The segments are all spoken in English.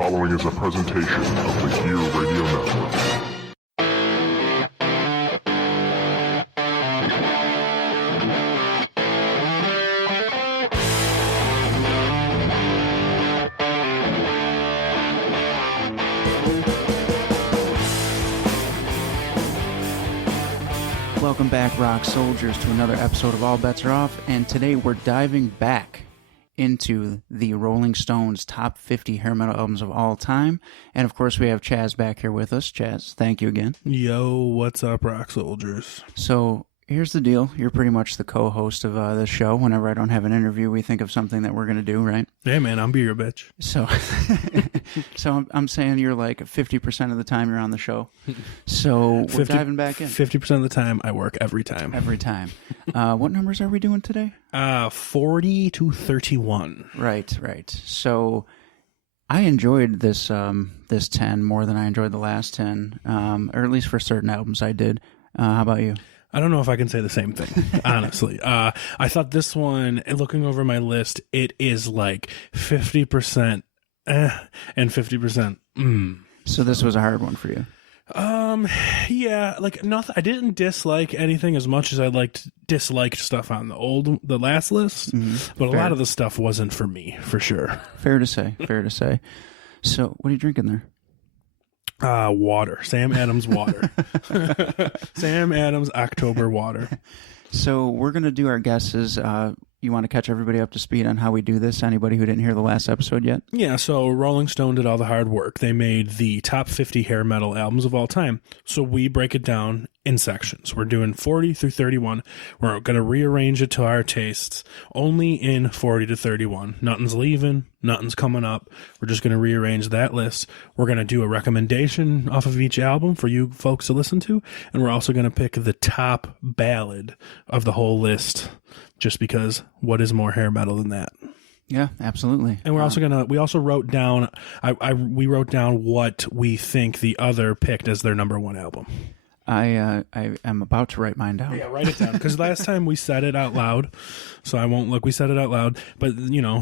following is a presentation of the Gear Radio Network. Welcome back, rock soldiers, to another episode of All Bets Are Off, and today we're diving back into the Rolling Stones top 50 hair metal albums of all time, and of course we have Chazz back here with us. Chazz, thank you again. Yo, what's up, rock soldiers? So here's the deal. You're pretty much the co-host of this show. Whenever I don't have an interview, we think of something that we're going to do, right? Hey, man, I'll be your bitch. So I'm saying you're like 50% of the time you're on the show. So we're diving back in. 50% of the time, I work every time. Every time. What numbers are we doing today? 40 to 31. Right. So I enjoyed this 10 more than I enjoyed the last 10, or at least for certain albums I did. How about you? I don't know if I can say the same thing, honestly. I thought this one, looking over my list, it is like 50% and 50%. So this was a hard one for you. Yeah, like nothing. I didn't dislike anything as much as I disliked stuff on the last list, but a lot of the stuff wasn't for me, for sure. Fair to say. So what are you drinking there? Water. Sam Adams water. Sam Adams October water. So we're going to do our guesses. You want to catch everybody up to speed on how we do this? Anybody who didn't hear the last episode yet? Yeah, so Rolling Stone did all the hard work. They made the top 50 hair metal albums of all time. So we break it down in sections. We're doing 40 through 31. We're going to rearrange it to our tastes, only in 40 to 31. Nothing's leaving. Nothing's coming up. We're just going to rearrange that list. We're going to do a recommendation off of each album for you folks to listen to. And we're also going to pick the top ballad of the whole list, just because what is more hair metal than that? Yeah, absolutely. And we're also we also wrote down, we wrote down what we think the other picked as their number one album. I am about to write mine down. Yeah, write it down. Because last time we said it out loud, so I won't look. We said it out loud, but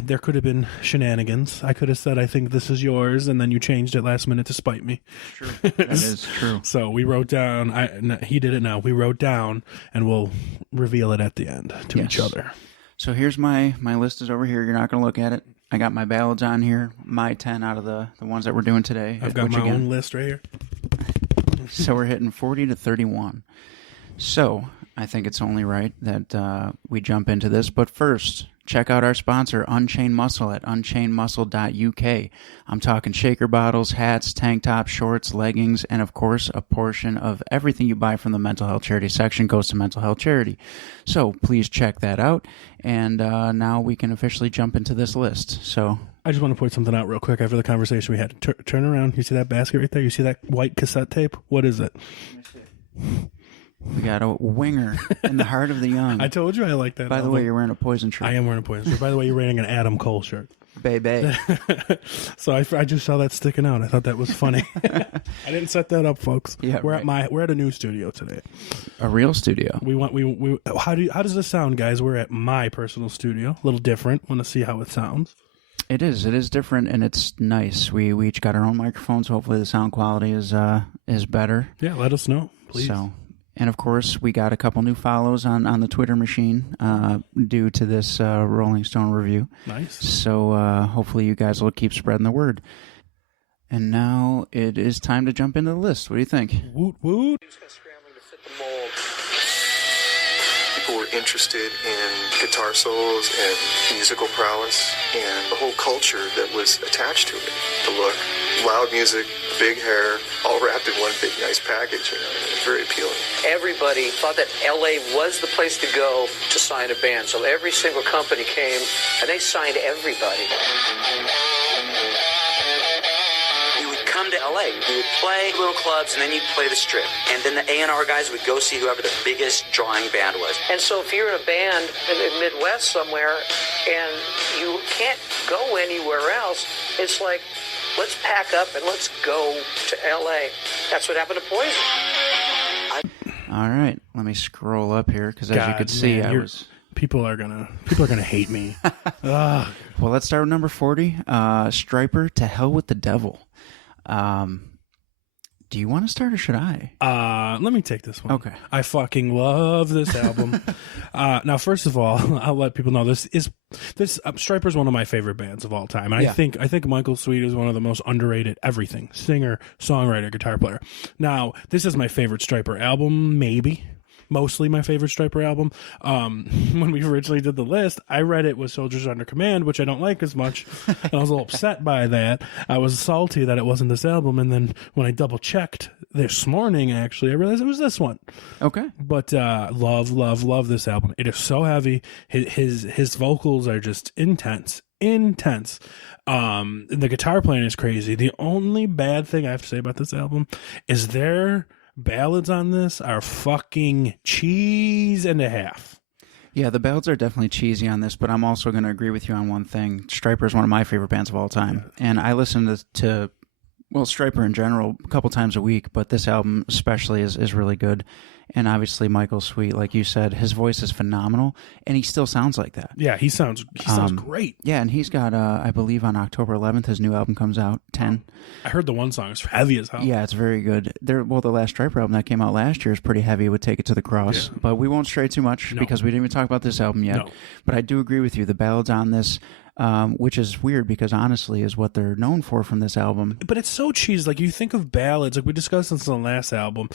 there could have been shenanigans. I could have said, I think this is yours, and then you changed it last minute to spite me. True. That is true. So we wrote down, he did it now. We wrote down, and we'll reveal it at the end to each other. So here's my list is over here. You're not going to look at it. I got my ballads on here, my 10 out of the ones that we're doing today. I've got my own list right here. So we're hitting 40 to 31. So I think it's only right that we jump into this. But first, check out our sponsor, Unchained Muscle, at unchainedmuscle.uk. I'm talking shaker bottles, hats, tank tops, shorts, leggings, and of course, a portion of everything you buy from the mental health charity section goes to mental health charity. So please check that out. And now we can officially jump into this list. So I just want to point something out real quick after the conversation we had. Turn around. You see that basket right there? You see that white cassette tape? What is it? We got a winger in the heart of the young. I told you I like that. By the way, you're wearing a Poison shirt. I am wearing a Poison shirt. By the way, you're wearing an Adam Cole shirt. Baby. So I just saw that sticking out. I thought that was funny. I didn't set that up, folks. Yeah, we're at a new studio today. A real studio. How does this sound, guys? We're at my personal studio. A little different. Want to see how it sounds? It is different, and it's nice. We each got our own microphones. Hopefully the sound quality is better. Yeah, let us know, please. And of course, we got a couple new follows on the Twitter machine due to this Rolling Stone review. Nice. So hopefully you guys will keep spreading the word. And now it is time to jump into the list. What do you think? Woot woot. People were interested in guitar solos and musical prowess and the whole culture that was attached to it. The look, loud music, big hair, all wrapped in one big nice package, It was very appealing. Everybody thought that LA was the place to go to sign a band. So every single company came and they signed everybody. Come to LA. We would play little clubs, and then you'd play the Strip. And then the A&R guys would go see whoever the biggest drawing band was. And so if you're in a band in the Midwest somewhere and you can't go anywhere else, it's like, let's pack up and let's go to LA. That's what happened to Poison. All right, let me scroll up here because as you could see, People are gonna hate me. Ugh. Well, let's start with number 40. Stryper, To Hell with the Devil. Do you want to start or should I? Let me take this one. Okay. I fucking love this album. Now, first of all, I'll let people know this Stryper's one of my favorite bands of all time. And I think Michael Sweet is one of the most underrated everything. Singer, songwriter, guitar player. Now, this is my favorite Stryper album, maybe. Mostly my favorite Stryper album. When we originally did the list, I read it was Soldiers Under Command, which I don't like as much. And I was a little upset by that. I was salty that it wasn't this album. And then when I double checked this morning, actually, I realized it was this one. Okay. But love this album. It is so heavy. His vocals are just intense. The guitar playing is crazy. The only bad thing I have to say about this album is their ballads on this are fucking cheese and a half. Yeah, the ballads are definitely cheesy on this, but I'm also going to agree with you on one thing. Stryper is one of my favorite bands of all time. And I listen to Stryper in general a couple times a week, but this album especially is really good. And obviously Michael Sweet, like you said, his voice is phenomenal, and he still sounds like that. Yeah, he sounds great. Yeah, and he's got, I believe on October 11th, his new album comes out, 10. I heard the one song is heavy as hell. Yeah, it's very good. The last Stryper album that came out last year is pretty heavy. It would Take It to the Cross, but we won't stray too much because we didn't even talk about this album yet. No. But I do agree with you. The ballads on this, which is weird because honestly is what they're known for from this album. But it's so cheesy. Like you think of ballads, like we discussed this on the last album.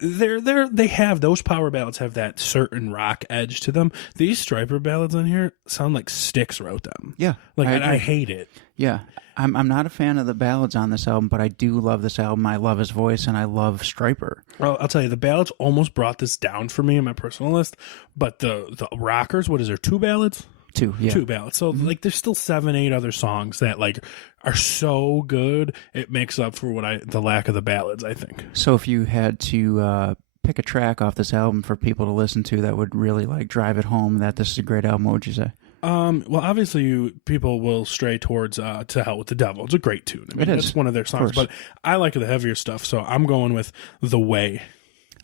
They have those power ballads have that certain rock edge to them. These Stryper ballads on here sound like Styx wrote them. Yeah, like I hate it. Yeah, I'm not a fan of the ballads on this album, but I do love this album. I love his voice, and I love Stryper. Well, I'll tell you, the ballads almost brought this down for me in my personal list. But the rockers, what is there? 2 ballads? 2, yeah. 2 ballads. So like there's still 7, 8 other songs that like are so good it makes up for the lack of the ballads, I think. So if you had to pick a track off this album for people to listen to that would really like drive it home that this is a great album, what would you say? Well, obviously people will stray towards To Hell with the Devil. It's a great tune. I mean, it's one of their songs, but I like the heavier stuff, so I'm going with The Way.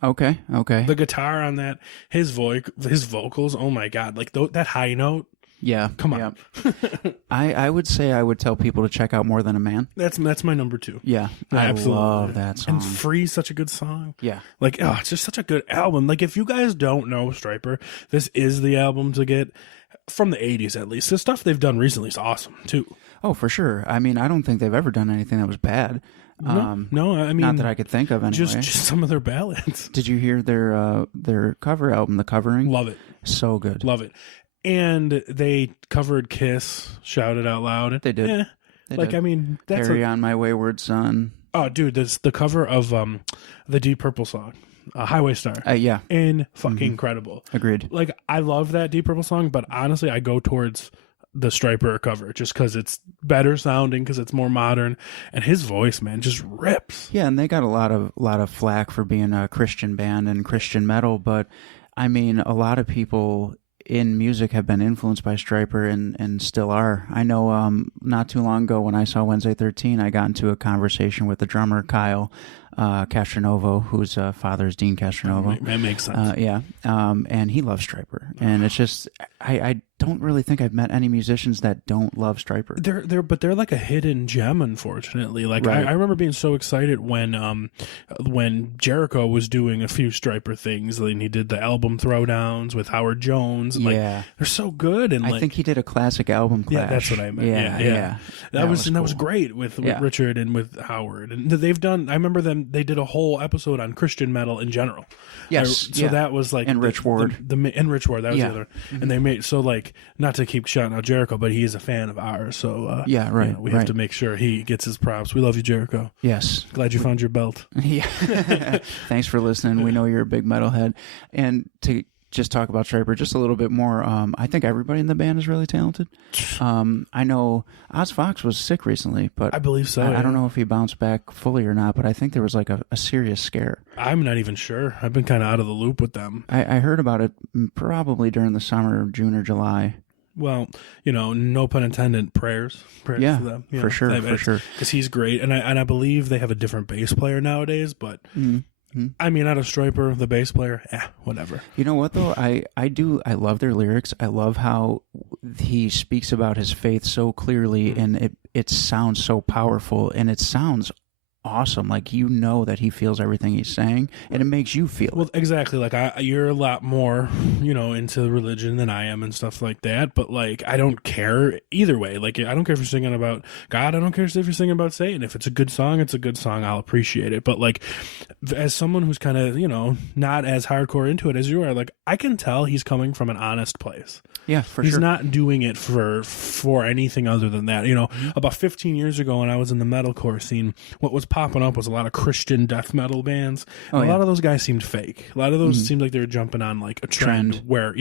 Okay. The guitar on that, his vocals, oh my God, like that high note. Yeah. Come on. Yeah. I would say I would tell people to check out More Than a Man. That's my number 2. Yeah. I love that song. And Free's such a good song. Yeah. Like, it's just such a good album. Like, if you guys don't know Stryper, this is the album to get from the 80s at least. The stuff they've done recently is awesome too. Oh, for sure. I mean, I don't think they've ever done anything that was bad. No, I mean, not that I could think of anyway. Just some of their ballads. Did you hear their cover album, The Covering? Love it. So good. Love it. And they covered Kiss, Shout It Out Loud. They did. Yeah. They like, did. I mean, that's Carry On My Wayward Son. Oh, dude, the cover of the Deep Purple song, Highway Star. Yeah. Incredible. Agreed. Like, I love that Deep Purple song, but honestly, I go towards the Stryper cover just because it's better sounding, because it's more modern, and his voice, man, just rips. Yeah, and they got a lot of flack for being a Christian band and Christian metal, but I mean, a lot of people in music have been influenced by Stryper and still are. I know not too long ago when I saw Wednesday 13, I got into a conversation with the drummer Kyle Castronovo, whose father is Dean Castronovo. That makes sense. Yeah, and he loves Stryper, and it's just I don't really think I've met any musicians that don't love Stryper. They're like a hidden gem, unfortunately. Like right. I remember being so excited when Jericho was doing a few Stryper things, and he did the album Throwdowns with Howard Jones. And, yeah, like, they're so good. And I think he did a classic album Clash. Yeah, that's what I meant. Yeah. That was great with Richard and with Howard. And they've done. I remember them. They did a whole episode on Christian metal in general. Yes, so that was like and Rich Ward. And Rich Ward, that was the other. And they made not to keep shouting out Jericho, but he is a fan of ours. So we have to make sure he gets his props. We love you, Jericho. Yes, glad you found your belt. Yeah, thanks for listening. We know you're a big metalhead, and to just talk about Stryper just a little bit more. I think everybody in the band is really talented. I know Oz Fox was sick recently, but I believe so. I don't know if he bounced back fully or not, but I think there was like a serious scare. I'm not even sure. I've been kind of out of the loop with them. I heard about it probably during the summer, June or July. Well, no pun intended, prayers yeah, for them. For sure. Because he's great. And I believe they have a different bass player nowadays, but I mean, out of Stryper, the bass player, whatever. You know what though? I love their lyrics. I love how he speaks about his faith so clearly, and it sounds so powerful, and it sounds awesome. Like, you know that he feels everything he's saying, and it makes you feel Well, it. exactly. Like, you're a lot more, into religion than I am and stuff like that. But, like, I don't care either way. Like, I don't care if you're singing about God. I don't care if you're singing about Satan. If it's a good song, it's a good song. I'll appreciate it. But, like, as someone who's kind of, not as hardcore into it as you are, like, I can tell he's coming from an honest place. Yeah, for He's sure. not doing it for anything other than that. About 15 years ago when I was in the metalcore scene, what was popping up was a lot of Christian death metal bands. A lot of those guys seemed fake. A lot of those seemed like they were jumping on like a trend. Where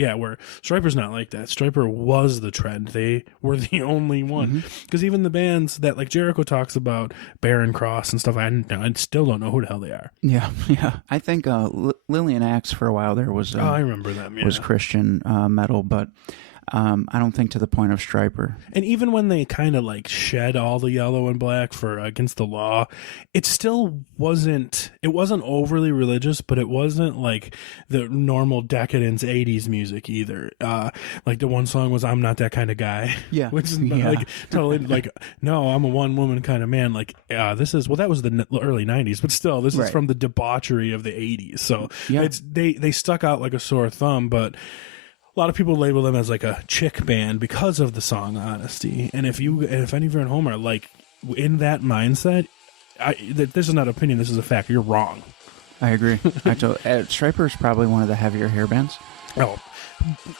Stryper's not like that. Stryper was the trend. They were the only one. Because even the bands that like Jericho talks about, Barren Cross and stuff, I still don't know who the hell they are. Yeah. I think Lillian Axe for a while there was. I remember them. Yeah. Was Christian metal, but I don't think to the point of Stryper. And even when they kind of like shed all the yellow and black for Against the Law, it still wasn't overly religious, but it wasn't like the normal decadence 80s music either. Like the one song was I'm Not That Kind of Guy. Yeah. Which is like totally like, no, I'm a one woman kind of man. Like that was the early 90s, but still this is from the debauchery of the 80s. So they stuck out like a sore thumb, but a lot of people label them as like a chick band because of the song Honesty. And if any of you at home are like in that mindset, this is not opinion, this is a fact. You're wrong. I agree. Stryper is probably one of the heavier hair bands. Oh,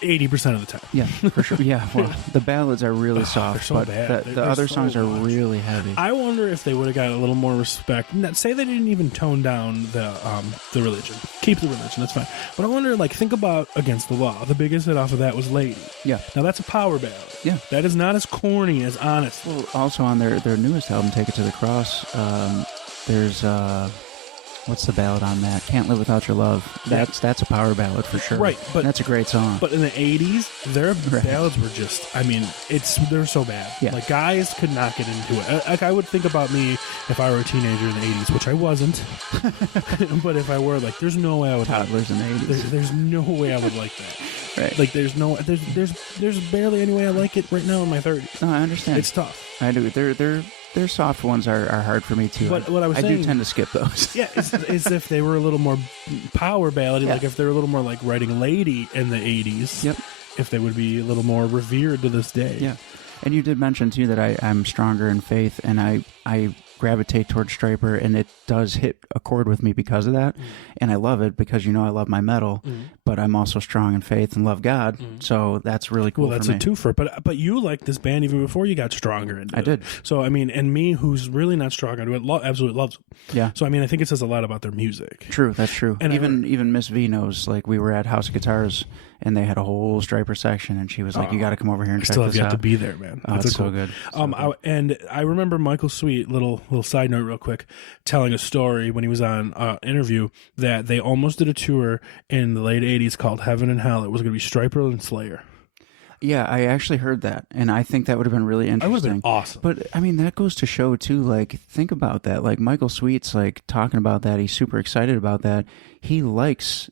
80% of the time. Yeah, for sure. Yeah, well, the ballads are really soft, they're so but bad. the They're other so songs are much. really heavy. I wonder if they would have got a little more respect. Say they didn't even tone down the religion. Keep the religion, that's fine. But I wonder, like, think about Against the Law. The biggest hit off of that was Lady. Yeah. Now that's a power ballad. Yeah. That is not as corny as Honest. Well, also on their newest album, Take It to the Cross, there's what's the ballad on that? Can't Live Without Your Love. That's a power ballad for sure. Right, but that's a great song. But in the 80s, their ballads were just, I mean, they're so bad. Yeah. Like, guys could not get into it. Like, I would think about me if I were a teenager in the 80s, which I wasn't. But if I were, like, there's no way I would Toddlers in the 80s. There's no way I would like that. Right. Like, there's barely any way I like it right now in my 30s. No, I understand. It's tough. I do. Their soft ones are hard for me too. But what I was I saying, do tend to skip those. Yeah, it's if they were a little more power ballady, Yeah. like if they were a little more like writing Lady in the 80s. Yep. If they would be a little more revered to this day. Yeah. And you did mention too that I'm stronger in faith, and I gravitate towards Stryper, and it does hit a chord with me because of that. And I love it because I love my metal, but I'm also strong in faith and love God. So that's really cool. Well, that's for me. a twofer. But you liked this band even before you got stronger into it. I did. So I mean, and me, who's really not strong into it, absolutely loves it. Yeah. So I mean, I think it says a lot about their music. True, that's true. And even Miss V knows. Like, we were at House of Guitars, and they had a whole Stryper section, and she was like, "You got to come over here and I check still have this yet out." to be there, man. Oh, it's so good. And I remember Michael Sweet, little side note real quick, telling a story when he was on interview that they almost did a tour in the late 80s called Heaven and Hell. It was going to be Stryper and Slayer. Yeah, I actually heard that, and I think that would have been really interesting. That would have been awesome. But I mean, that goes to show too. Like, think about that. Like, Michael Sweet's like talking about that. He's super excited about that. He likes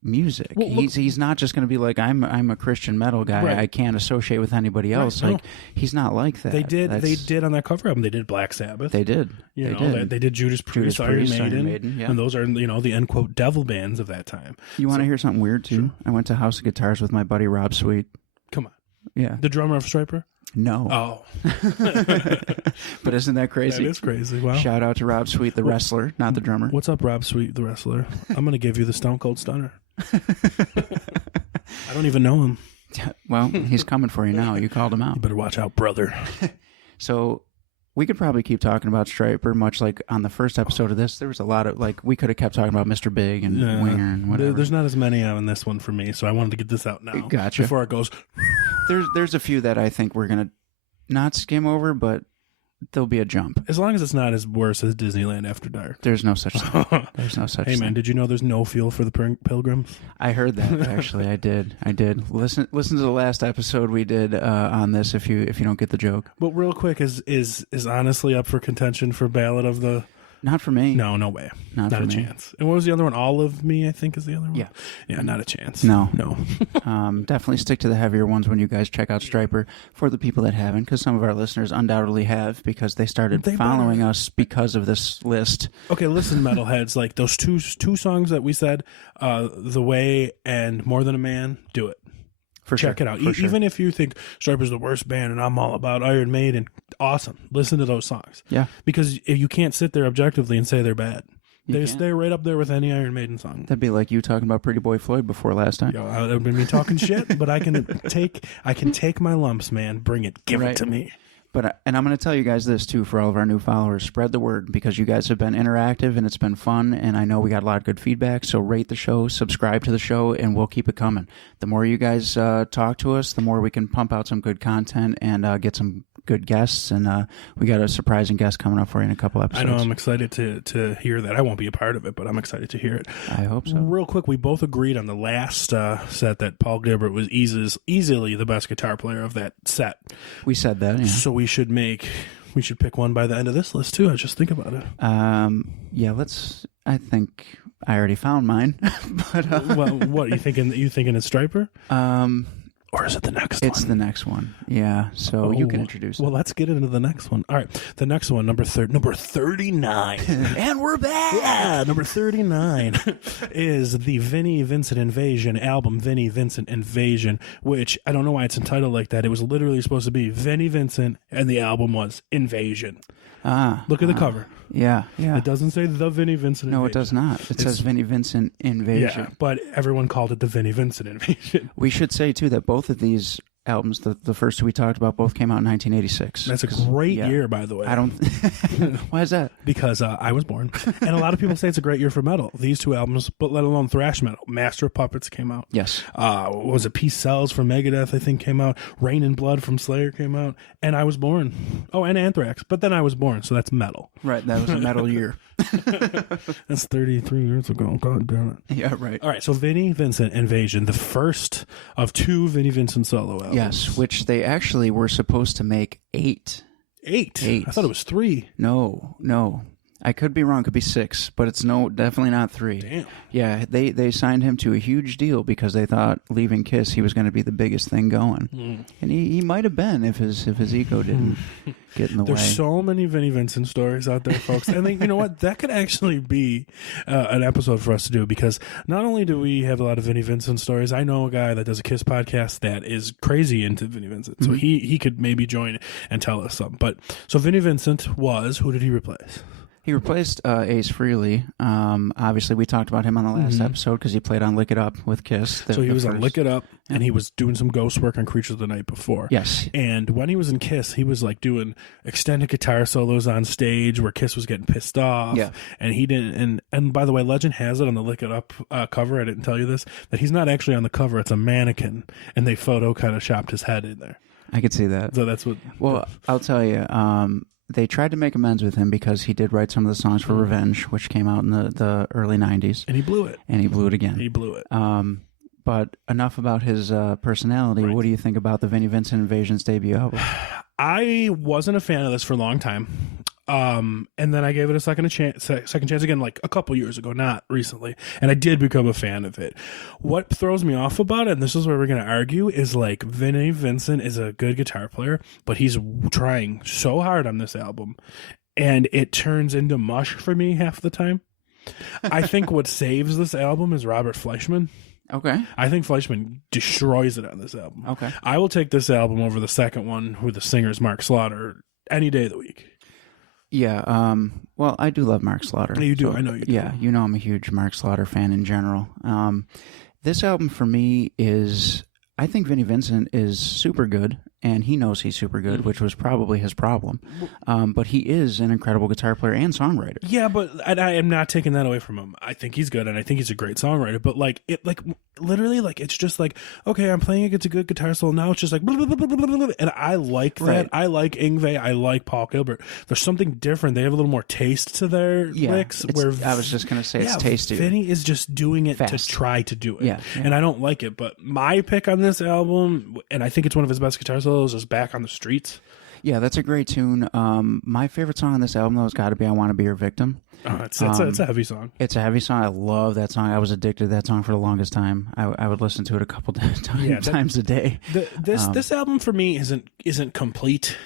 music. Well, look, he's not just going to be like, I'm a Christian metal guy. Right. I can't associate with anybody else. Right, Like, he's not like that. They did on that cover album. They did Black Sabbath. They did. They did Judas Priest, Iron Maiden, yeah. and those are the end quote devil bands of that time. You want to hear something weird too? Sure. I went to House of Guitars with my buddy Rob Sweet. Come on, Yeah. the drummer of Stryper. No. Oh, But isn't that crazy? that is crazy. Wow. Shout out to Rob Sweet, the wrestler, not the drummer. What's up, Rob Sweet, the wrestler? I'm going to give you the Stone Cold Stunner. I don't even know him. Well, he's coming for you now. You called him out. You better watch out, brother. So we could probably keep talking about Stryper, much like on the first episode of this. There was a lot of, like, we could have kept talking about Mr. Big and Winger and whatever. There's not as many on this one for me, so I wanted to get this out now. Gotcha. Before it goes. There's a few that I think we're going to not skim over, but there'll be a jump. As long as it's not as worse as Disneyland After Dark. There's no such thing. There's no such Hey, thing. man, did you know there's no fuel for the pilgrims? I heard that, actually. I did. Listen to the last episode we did on this if you don't get the joke. But real quick, is honestly up for contention for Ballad of the Not for me. No way. Not for a me. chance. And what was the other one? All of Me, I think, is the other one. Yeah. Yeah, not a chance. No. No. Definitely stick to the heavier ones when you guys check out Striper. For the people that haven't, because some of our listeners undoubtedly have, because they started following us because of this list. Okay, listen, metalheads, like those two songs that we said, The Way and More Than a Man, do it. Check it out. Even if you think Striper's the worst band and I'm all about Iron Maiden, awesome. Listen to those songs. Yeah. Because you can't sit there objectively and say they're bad. They can't. stay right up there with any Iron Maiden song. That'd be like you talking about Pretty Boy Floyd before last time. Yo, I would have been talking shit, but I can take my lumps, man. Bring it. Give it to me. And I'm going to tell you guys this, too, for all of our new followers. Spread the word, because you guys have been interactive, and it's been fun, and I know we got a lot of good feedback, so rate the show, subscribe to the show, and we'll keep it coming. The more you guys talk to us, the more we can pump out some good content and get some good guests, and we got a surprising guest coming up for you in a couple episodes. I know, I'm excited to hear that. I won't be a part of it, but I'm excited to hear it. I hope so. Real quick, we both agreed on the last set that Paul Gilbert was easily the best guitar player of that set. We said that, yeah. So we should pick one by the end of this list too. I just think about it. Yeah, I think I already found mine. But well, what you thinking? You thinking it's Striper? Or is it the next one? It's the next one. Yeah. So you can introduce it. Well, let's get into the next one. All right. The next one, number 39. And we're back. Yeah, number 39 is the Vinnie Vincent Invasion album, Vinnie Vincent Invasion, which I don't know why it's entitled like that. It was literally supposed to be Vinnie Vincent, and the album was Invasion. Look at the cover. Yeah. It doesn't say the Vinnie Vincent Invasion. No, it does not. It says Vinnie Vincent Invasion. Yeah, but everyone called it the Vinnie Vincent Invasion. We should say, too, that both of these albums, the first two we talked about, both came out in 1986. That's a great year, by the way. I don't... Why is that? Because I was born. And a lot of people say it's a great year for metal. These two albums, but let alone thrash metal. Master of Puppets came out. Yes. What was it? Peace Sells from Megadeth, I think, came out. Rain and Blood from Slayer came out. And I was born. Oh, and Anthrax. But then I was born, so that's metal. Right, that was a metal year. That's 33 years ago. God damn it. Yeah, right. All right, so Vinnie Vincent Invasion, the first of two Vinnie Vincent solo albums. Yes, which they actually were supposed to make 8. 8? Eight. I thought it was 3. No. I could be wrong. Could be 6, but it's definitely not 3. Damn. Yeah, they signed him to a huge deal because they thought leaving Kiss, he was going to be the biggest thing going, and he might have been if his ego didn't get in the way. There's so many Vinnie Vincent stories out there, folks, and you know what? That could actually be an episode for us to do, because not only do we have a lot of Vinnie Vincent stories, I know a guy that does a Kiss podcast that is crazy into Vinnie Vincent, so he could maybe join and tell us something. But so Vinnie Vincent who did he replace? He replaced Ace Frehley. Obviously, we talked about him on the last episode because he played on Lick It Up with Kiss. So he was on Lick It Up, and he was doing some ghost work on Creatures the Night Before. Yes. And when he was in Kiss, he was like doing extended guitar solos on stage where Kiss was getting pissed off. Yeah. And he didn't. And by the way, legend has it on the Lick It Up cover, I didn't tell you this, that he's not actually on the cover. It's a mannequin, and they photo kind of shopped his head in there. I could see that. So that's what. Well, I'll tell you. They tried to make amends with him because he did write some of the songs for Revenge, which came out in the early 90s. And he blew it. And he blew it again. He blew it. But enough about his personality. Right. What do you think about the Vinnie Vincent Invasion's debut album? I wasn't a fan of this for a long time. And then I gave it a second chance again, like a couple years ago, not recently. And I did become a fan of it. What throws me off about it, and this is where we're going to argue, is like Vinnie Vincent is a good guitar player, but he's trying so hard on this album, and it turns into mush for me half the time. I think what saves this album is Robert Fleischman. Okay. I think Fleischman destroys it on this album. Okay. I will take this album over the second one, who the singer's Mark Slaughter, any day of the week. Yeah, well, I do love Mark Slaughter. You do, I know you do. Yeah, you know I'm a huge Mark Slaughter fan in general. This album for me is, I think Vinnie Vincent is super good, and he knows he's super good, which was probably his problem. But he is an incredible guitar player and songwriter. Yeah, but I am not taking that away from him. I think he's good, and I think he's a great songwriter. But literally, it's just like, okay, I'm playing a good guitar solo. Now it's just like, blah, blah, blah, blah, blah, blah, and I like that. Right. I like Yngwie. I like Paul Gilbert. There's something different. They have a little more taste to their licks. I was just going to say it's tasty. Vinny is just doing it fast. to try to do it. Yeah. And I don't like it. But my pick on this album, and I think it's one of his best guitar solos, is Back on the Streets. Yeah, that's a great tune. My favorite song on this album, though, has got to be "I Want to Be Your Victim." Oh, it's a heavy song. It's a heavy song. I love that song. I was addicted to that song for the longest time. I would listen to it a couple times a day. This album for me isn't complete.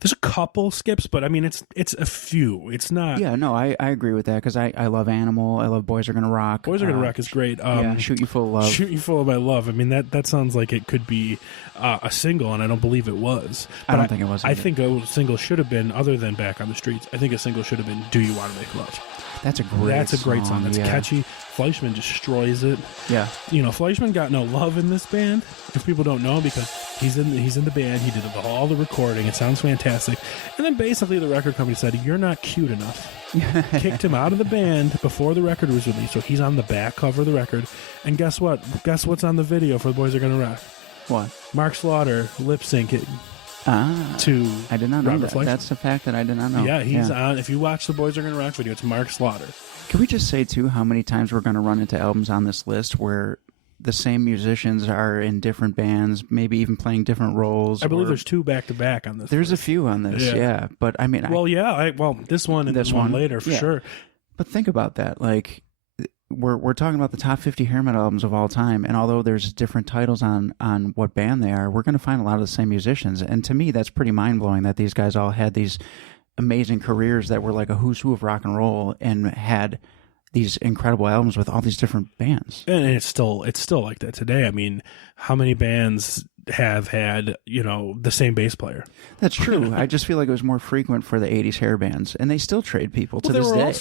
There's a couple skips, but I mean it's a few. It's not. Yeah, no, I agree with that because I love Animal. I love Boys Are Gonna Rock. Boys Are Gonna Rock is great. Yeah, Shoot You Full of Love. Shoot You Full of My Love. I mean that sounds like it could be a single, and I don't believe it was. But I don't think it was. I think a single should have been, other than Back on the Streets, I think a single should have been Do You Want to Make Love. That's a great song. That's catchy. Fleischman destroys it. Yeah. Fleischman got no love in this band, if people don't know, because he's in the band. He did all the recording. It sounds fantastic. And then basically the record company said, "You're not cute enough." Kicked him out of the band before the record was released. So he's on the back cover of the record. And guess what? Guess what's on the video for The Boys Are Gonna Rock? What? Mark Slaughter lip syncing. To I did not know Robert that. Fleischman. That's a fact that I did not know. Yeah, he's on. If you watch the Boys Are Gonna Rock video, it's Mark Slaughter. Can we just say too how many times we're going to run into albums on this list where the same musicians are in different bands, maybe even playing different roles? I believe there's 2 back to back on this. There's list. a few on this, yeah. But I mean, this one and this one later for sure. But think about that, like. We're talking about the top 50 hair metal albums of all time, and although there's different titles on what band they are, we're going to find a lot of the same musicians. And to me, that's pretty mind-blowing that these guys all had these amazing careers that were like a who's who of rock and roll and had these incredible albums with all these different bands. And it's still like that today. I mean, how many bands have had, the same bass player? That's true. I just feel like it was more frequent for the 80s hair bands, and they still trade people to this day.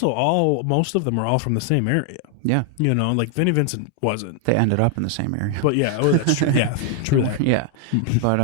Most of them are all from the same area. Yeah. Like Vinnie Vincent wasn't. They ended up in the same area. But yeah, that's true. Yeah, true that. Yeah. But,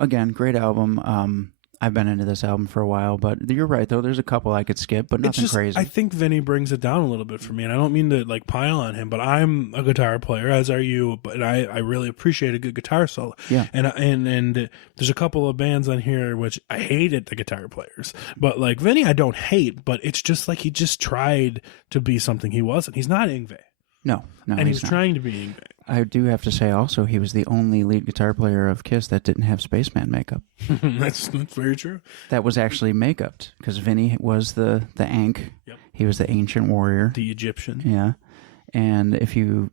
again, great album. I've been into this album for a while, but you're right, though. There's a couple I could skip, but nothing crazy. I think Vinny brings it down a little bit for me, and I don't mean to pile on him, but I'm a guitar player, as are you. But I really appreciate a good guitar solo. Yeah, and there's a couple of bands on here which I hated the guitar players, but like Vinny, I don't hate, but it's just like he just tried to be something he wasn't. He's not Yngwie. No, and he's not. trying to be Yngwie. I do have to say also he was the only lead guitar player of Kiss that didn't have Spaceman makeup. That's very true. That was actually makeup because Vinny was the Ankh. Yep. He was the ancient warrior. The Egyptian. Yeah. And if you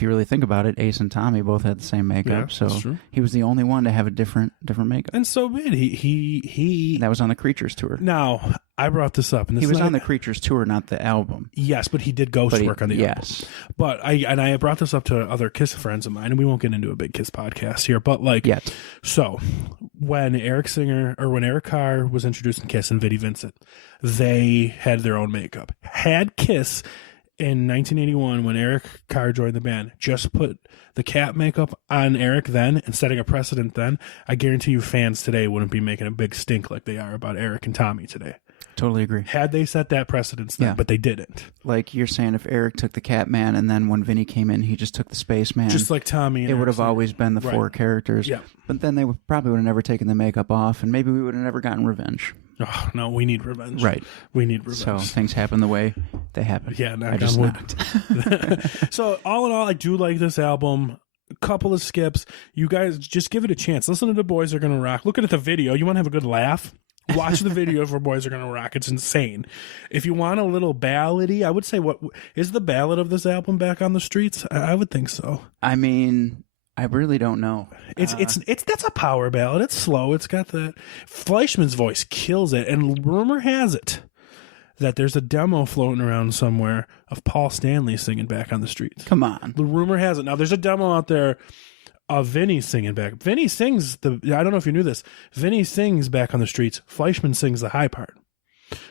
really think about it, Ace and Tommy both had the same makeup. Yeah, that's true. He was the only one to have a different makeup. And so did he. That was on the Creatures tour. Now, I brought this up. And he was on the Creatures tour, not the album. Yes, but he did ghost work on the album. But I brought this up to other Kiss friends of mine, and we won't get into a big Kiss podcast here, but yet. So when Eric Carr was introduced in Kiss and Vinnie Vincent, they had their own makeup. Had Kiss in 1981, when Eric Carr joined the band, just put the Cat makeup on Eric then and setting a precedent then, I guarantee you fans today wouldn't be making a big stink like they are about Eric and Tommy today. Totally agree. Had they set that precedence then, but they didn't. Like you're saying, if Eric took the Cat Man and then when Vinny came in, he just took the Space Man. Just like Tommy. And it would have always been the four characters. Yeah. But then they probably would have never taken the makeup off, and maybe we would have never gotten revenge. Oh, no, we need revenge. Right. We need revenge. So things happen the way they happen. Yeah, I just not. So all in all, I do like this album. A couple of skips. You guys just give it a chance. Listen to The Boys Are Gonna Rock. Look at the video. You want to have a good laugh? Watch the video for Boys Are Gonna Rock. It's insane. If you want a little ballady, I would say, what is the ballad of this album, Back on the Streets? I would think so. I mean, I really don't know. It's that's a power ballad. It's slow. It's got that. Fleischman's voice kills it, and rumor has it that there's a demo floating around somewhere of Paul Stanley singing Back on the Streets. Come on. The rumor has it. Now there's a demo out there of Vinny singing back. Vinny sings I don't know if you knew this. Vinny sings Back on the Streets. Fleischman sings the high part.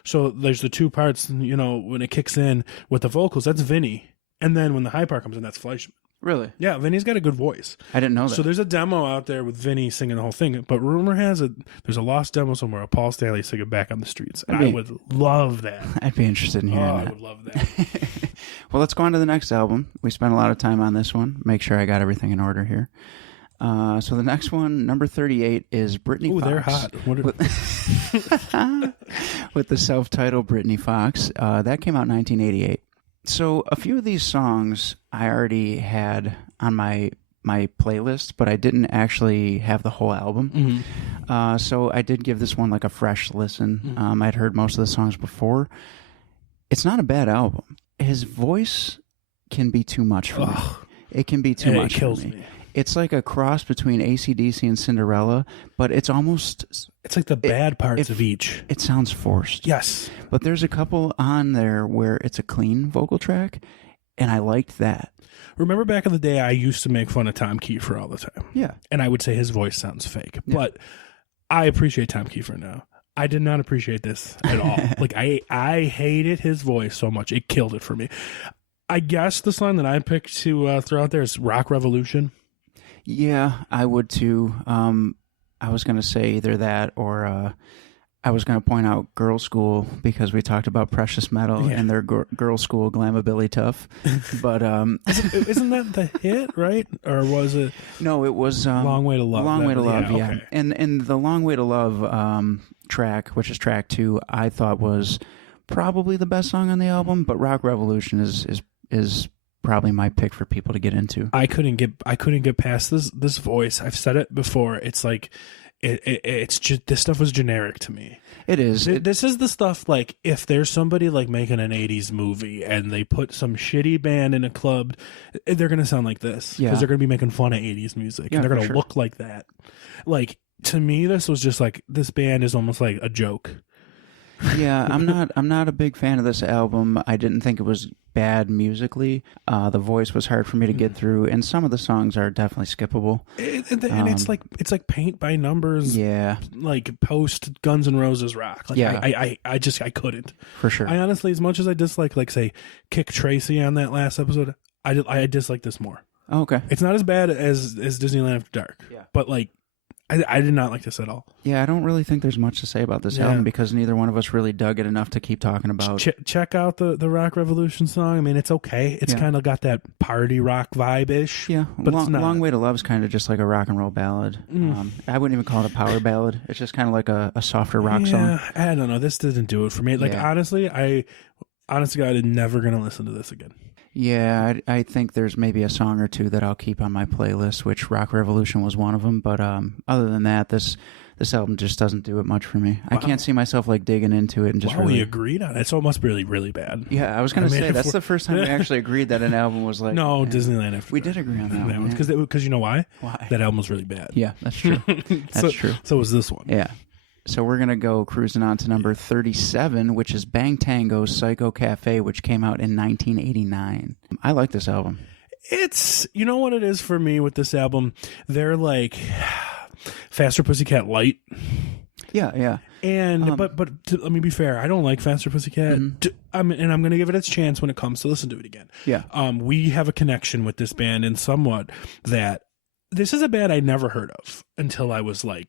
So there's the two parts, when it kicks in with the vocals, that's Vinny. And then when the high part comes in, that's Fleischman. Really? Yeah, Vinny's got a good voice. I didn't know that. So there's a demo out there with Vinny singing the whole thing, but rumor has it there's a lost demo somewhere of Paul Stanley singing Back on the Streets. And I would love that. I'd be interested in hearing that. I would love that. Well, let's go on to the next album. We spent a lot of time on this one. Make sure I got everything in order here. So the next one, number 38, is Britney Fox. Oh, they're hot. With the self-titled Britney Fox. That came out in 1988. So a few of these songs I already had on my my playlist, but I didn't actually have the whole album. So I did give this one like a fresh listen. I'd heard most of the songs before. It's not a bad album. His voice can be too much for me. It can be too much. It kills me. It's like a cross between AC/DC and Cinderella, but it's almost... It's like the bad parts of each. It sounds forced. Yes. But there's a couple on there where it's a clean vocal track, and I liked that. Remember back in the day, I used to make fun of Tom Kiefer all the time. Yeah. And I would say his voice sounds fake. Yeah. But I appreciate Tom Kiefer now. I did not appreciate this at all. Like, I hated his voice so much. It killed it for me. I guess the song that I picked to throw out there is Rock Revolution. Yeah, I would too. I was going to say either that or I was going to point out Girl School because we talked about Precious Metal and their Girl School Glamabilly Tough. But isn't that the hit, right? Or was it? No, it was Long Way to Love. Long Way to Love, yeah. Okay. And the Long Way to Love track, which is track 2, I thought was probably the best song on the album. But Rock Revolution is probably my pick for people to get into. I couldn't get past this voice. I've said it before. It's like it's just, this stuff was generic to me. It is. This is the stuff, like, if there's somebody like making an 80s movie and they put some shitty band in a club, they're going to sound like this because they're going to be making fun of 80s music and they're going to look like that. Like, to me, this was just like, this band is almost like a joke. Yeah, I'm not a big fan of this album. I didn't think it was bad musically. The voice was hard for me to get through, and some of the songs are definitely skippable. And it's like paint by numbers. Yeah, like post Guns N' Roses rock. Like, yeah, I couldn't, for sure. I honestly, as much as I dislike, like, say, Kick Tracy on that last episode, I dislike this more. Okay, it's not as bad as Disneyland After Dark. Yeah, but like, I did not like this at all. Yeah, I don't really think there's much to say about this album because neither one of us really dug it enough to keep talking about. Check out the Rock Revolution song. I mean, it's okay. It's kind of got that party rock vibe-ish. Yeah, but it's not. Long Way to Love is kind of just like a rock and roll ballad. I wouldn't even call it a power ballad. It's just kind of like a softer rock song. I don't know. This didn't do it for me. Like, honestly, honestly, I'm never going to listen to this again. Yeah, I think there's maybe a song or two that I'll keep on my playlist, which Rock Revolution was one of them. But other than that, this album just doesn't do it much for me. Wow. I can't see myself like digging into it and just. We agreed on it, so it must be really, really bad. Yeah, I was going to say that's the first time we actually agreed that an album was like. No, Disneyland After. We did agree on that one because you know why? Why? That album was really bad. Yeah, that's true. That's true. So was this one. Yeah. So we're going to go cruising on to number 37, which is Bang Tango's Psycho Cafe, which came out in 1989. I like this album. It's, you know what it is for me with this album? They're like Faster Pussycat Light. Yeah. And but let me be fair, I don't like Faster Pussycat. And I'm going to give it its chance when it comes to listen to it again. Yeah. We have a connection with this band in somewhat that this is a band I never heard of until I was like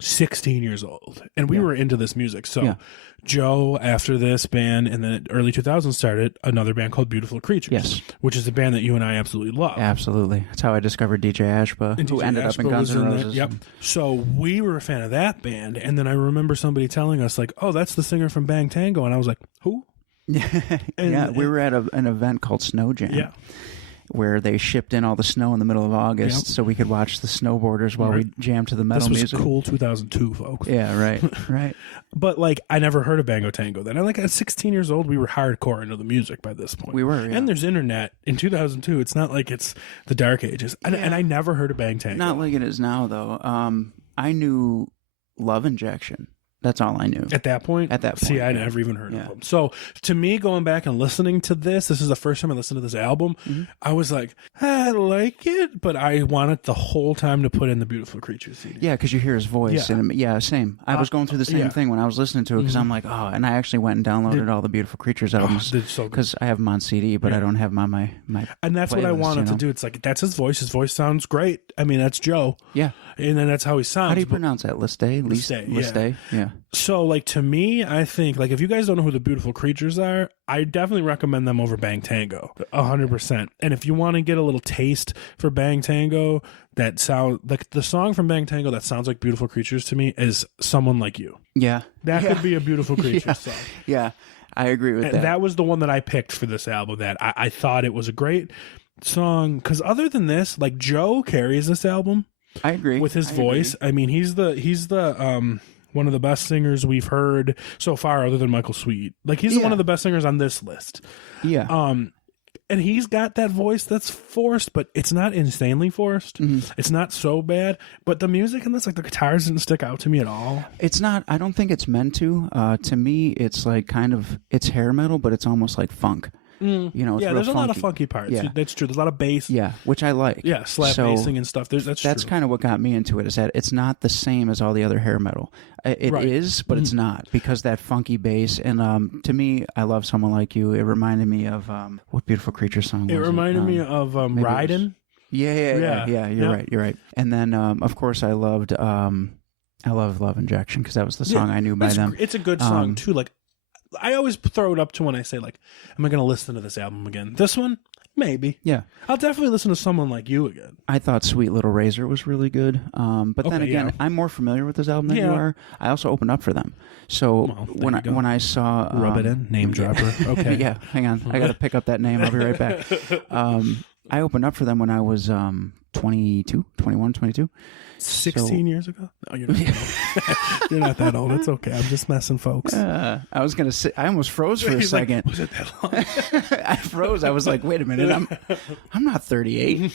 16 years old, and we were into this music. So Joe, after this band in the early 2000s, started another band called Beautiful Creatures, which is a band that you and I absolutely love. Absolutely. That's how I discovered DJ Ashba, who ended up in Guns N' Roses. Yep. So we were a fan of that band, and then I remember somebody telling us, like, oh, that's the singer from Bang Tango, and I was like, who? We were at an event called Snow Jam. Where they shipped in all the snow in the middle of August so we could watch the snowboarders while we jammed to the metal music. This was cool 2002, folks. Yeah, right. But, like, I never heard of Bango Tango then. Like, at 16 years old, we were hardcore into the music by this point. We were, yeah. And there's internet. In 2002, it's not like it's the dark ages. And I never heard of Bang Tango. Not like it is now, though. I knew Love Injection. That's all I knew. At that point? See, I never even heard of them. So, to me, going back and listening to this is the first time I listened to this album. I was like, I like it, but I wanted the whole time to put in the Beautiful Creatures CD. Yeah, because you hear his voice. And same. I was going through the same thing when I was listening to it because I'm like, oh, and I actually went and downloaded all the Beautiful Creatures albums because I have them on CD, but I don't have them on my And that's what I wanted to do. It's like, that's his voice. His voice sounds great. I mean, that's Joe. Yeah. And then that's how he sounds. How do you pronounce that? Liste? Yeah. So, like, to me, I think, like, if you guys don't know who the Beautiful Creatures are, I definitely recommend them over Bang Tango, 100%. And if you want to get a little taste for Bang Tango, that sound like the song from Bang Tango that sounds like Beautiful Creatures to me is Someone Like You. Yeah. That could be a Beautiful Creatures song. Yeah, I agree with that. That was the one that I picked for this album that I thought it was a great. song, because other than this, like Joe carries this album I agree with his voice. Agree. I mean, he's the one of the best singers we've heard so far, other than Michael Sweet. Like he's one of the best singers on this list. Yeah. And he's got that voice that's forced, but it's not insanely forced. It's not so bad. But the music in this, like the guitars didn't stick out to me at all. It's not. I don't think it's meant to. To me, it's like kind of it's hair metal, but it's almost like funk. You know, it's yeah, real there's a lot of funky. funky parts. Yeah. That's true. There's a lot of bass. Yeah, which I like. Yeah, slap bassing and stuff. That's true. kind of what got me into it. Is that it's not the same as all the other hair metal. It is, but it's not, because that funky bass. And to me, I love Someone Like You. It reminded me of what Beautiful Creature song? It reminded me of Riding. Yeah. You're right. And then of course I loved Love Injection, because that was the song I knew by them. It's a good song too. Like I always throw it up to when I say, like, am I going to listen to this album again? This one, maybe. Yeah, I'll definitely listen to Someone Like You again. I thought Sweet Little Razor was really good, but then again, I'm more familiar with this album than you are. I also opened up for them, so when I saw Rub It In, name dropper. Okay, yeah, hang on, I got to pick up that name. I'll be right back. I opened up for them when I was 22. 16 years ago? No, you're not. You're not that old. It's okay. I'm just messing, folks. I was gonna say, I almost froze for a second. Like, was it that long? I froze. I was like, wait a minute, I'm not 38.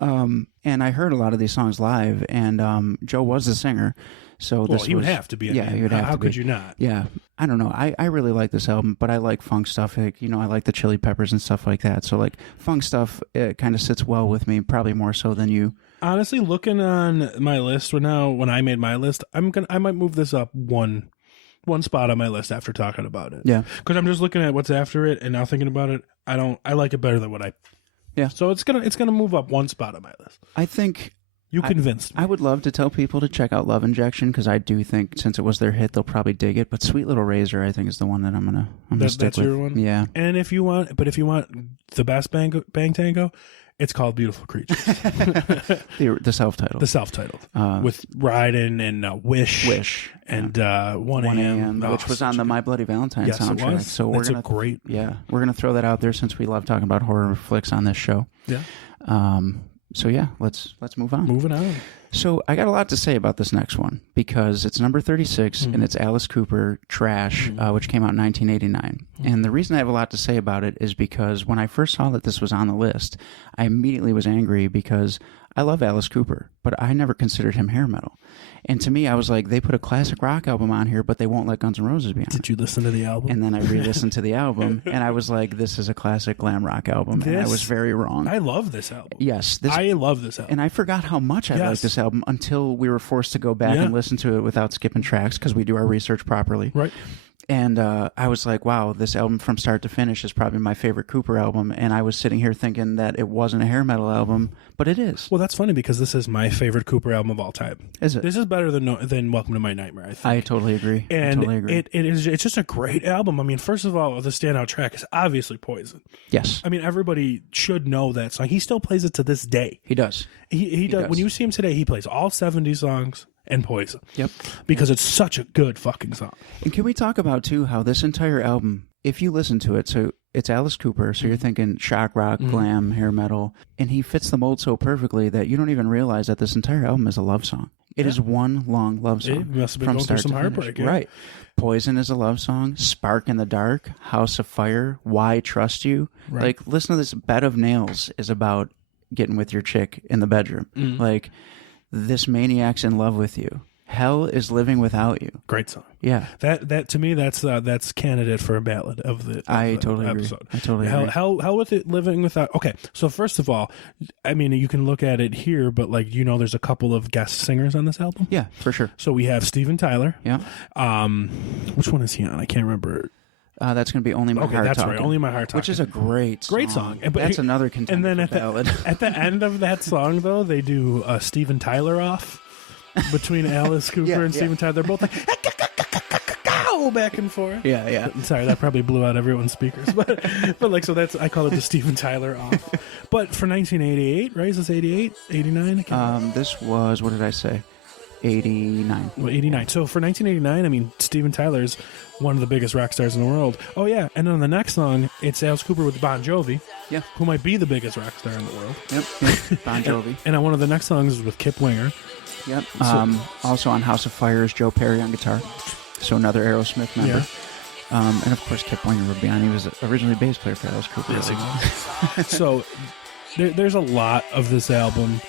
And I heard a lot of these songs live, and Joe was the singer. So he would have to be. He would have to be. How could you not? Yeah, I don't know. I really like this album, but I like funk stuff. Like, I like the Chili Peppers and stuff like that. So like funk stuff, it kind of sits well with me, probably more so than you. Honestly, looking on my list when I made my list, I might move this up one spot on my list after talking about it. Yeah, because I'm just looking at what's after it and now thinking about it. I like it better than what I. Yeah. So it's gonna move up one spot on my list. I think. You convinced me. I would love to tell people to check out Love Injection, because I do think since it was their hit, they'll probably dig it. But Sweet Little Razor, I think, is the one that I'm gonna stick that's with. Your one. Yeah. And if you want the best bang tango, it's called Beautiful Creatures. the self-titled. The self-titled with Riding and Wish and 1 a.m. which was on the My Bloody Valentine soundtrack. It was. So we're gonna throw that out there, since we love talking about horror flicks on this show. Yeah. So yeah, let's move on. Moving on. So I got a lot to say about this next one, because it's number 36 and it's Alice Cooper, Trash, which came out in 1989. And the reason I have a lot to say about it is because when I first saw that this was on the list, I immediately was angry, because I love Alice Cooper, but I never considered him hair metal. And to me, I was like, they put a classic rock album on here, but they won't let Guns N' Roses be on it. Did you listen to the album? And then I re-listened to the album, and I was like, this is a classic glam rock album. And I was very wrong. I love this album. Yes. I love this album. And I forgot how much I liked this album until we were forced to go back and listen to it without skipping tracks, because we do our research properly. Right. And I was like, wow, this album from start to finish is probably my favorite Cooper album. And I was sitting here thinking that it wasn't a hair metal album, but it is. Well, that's funny, because this is my favorite Cooper album of all time. Is it? This is better than Welcome to My Nightmare, I think. I totally agree. And it's just a great album. I mean, first of all, the standout track is obviously Poison. Yes. I mean, everybody should know that song. He still plays it to this day. He does. He does. When you see him today, he plays all 70 songs and Poison. Yep. Because it's such a good fucking song. And can we talk about, too, how this entire album, if you listen to it, so it's Alice Cooper, so you're thinking shock rock, glam, hair metal, and he fits the mold so perfectly that you don't even realize that this entire album is a love song. It is one long love song. It must have been from going through start some to finish. heartbreak. Yeah. Right. Poison is a love song. Spark in the Dark, House of Fire, Why Trust You. Right. Like, listen to this. Bed of Nails is about getting with your chick in the bedroom. Like, this maniac's in love with you. Hell is Living Without You. Great song. Yeah. That to me, that's candidate for a ballad of the totally episode. Agree. I totally agree. Hell with it, Living Without. Okay, so first of all, I mean, you can look at it here, but like, there's a couple of guest singers on this album. Yeah, for sure. So we have Steven Tyler. Yeah. Which one is he on? I can't remember. That's going to be Only My Heart that's Talking. Right. Only My Heart Talking. Which is a great song. But that's another contender. And then for ballad. at the end of that song, though, they do Steven Tyler off between Alice Cooper and Steven Tyler. They're both like back and forth. Yeah. Sorry, that probably blew out everyone's speakers, but like, so I call it the Steven Tyler off. But for 1988, right? Is this 88, 89? This was, what did I say? 89. Well, 89. So for 1989, I mean, Steven Tyler's one of the biggest rock stars in the world. Oh, yeah. And then on the next song, it's Alice Cooper with Bon Jovi. Yeah. Who might be the biggest rock star in the world. Yep. Bon Jovi. And on one of the next songs is with Kip Winger. Yep. Also on House of Fire is Joe Perry on guitar. So another Aerosmith member. Yeah. And of course, Kip Winger would be on. He was originally bass player for Alice Cooper. Yes, he was. So there's a lot of this album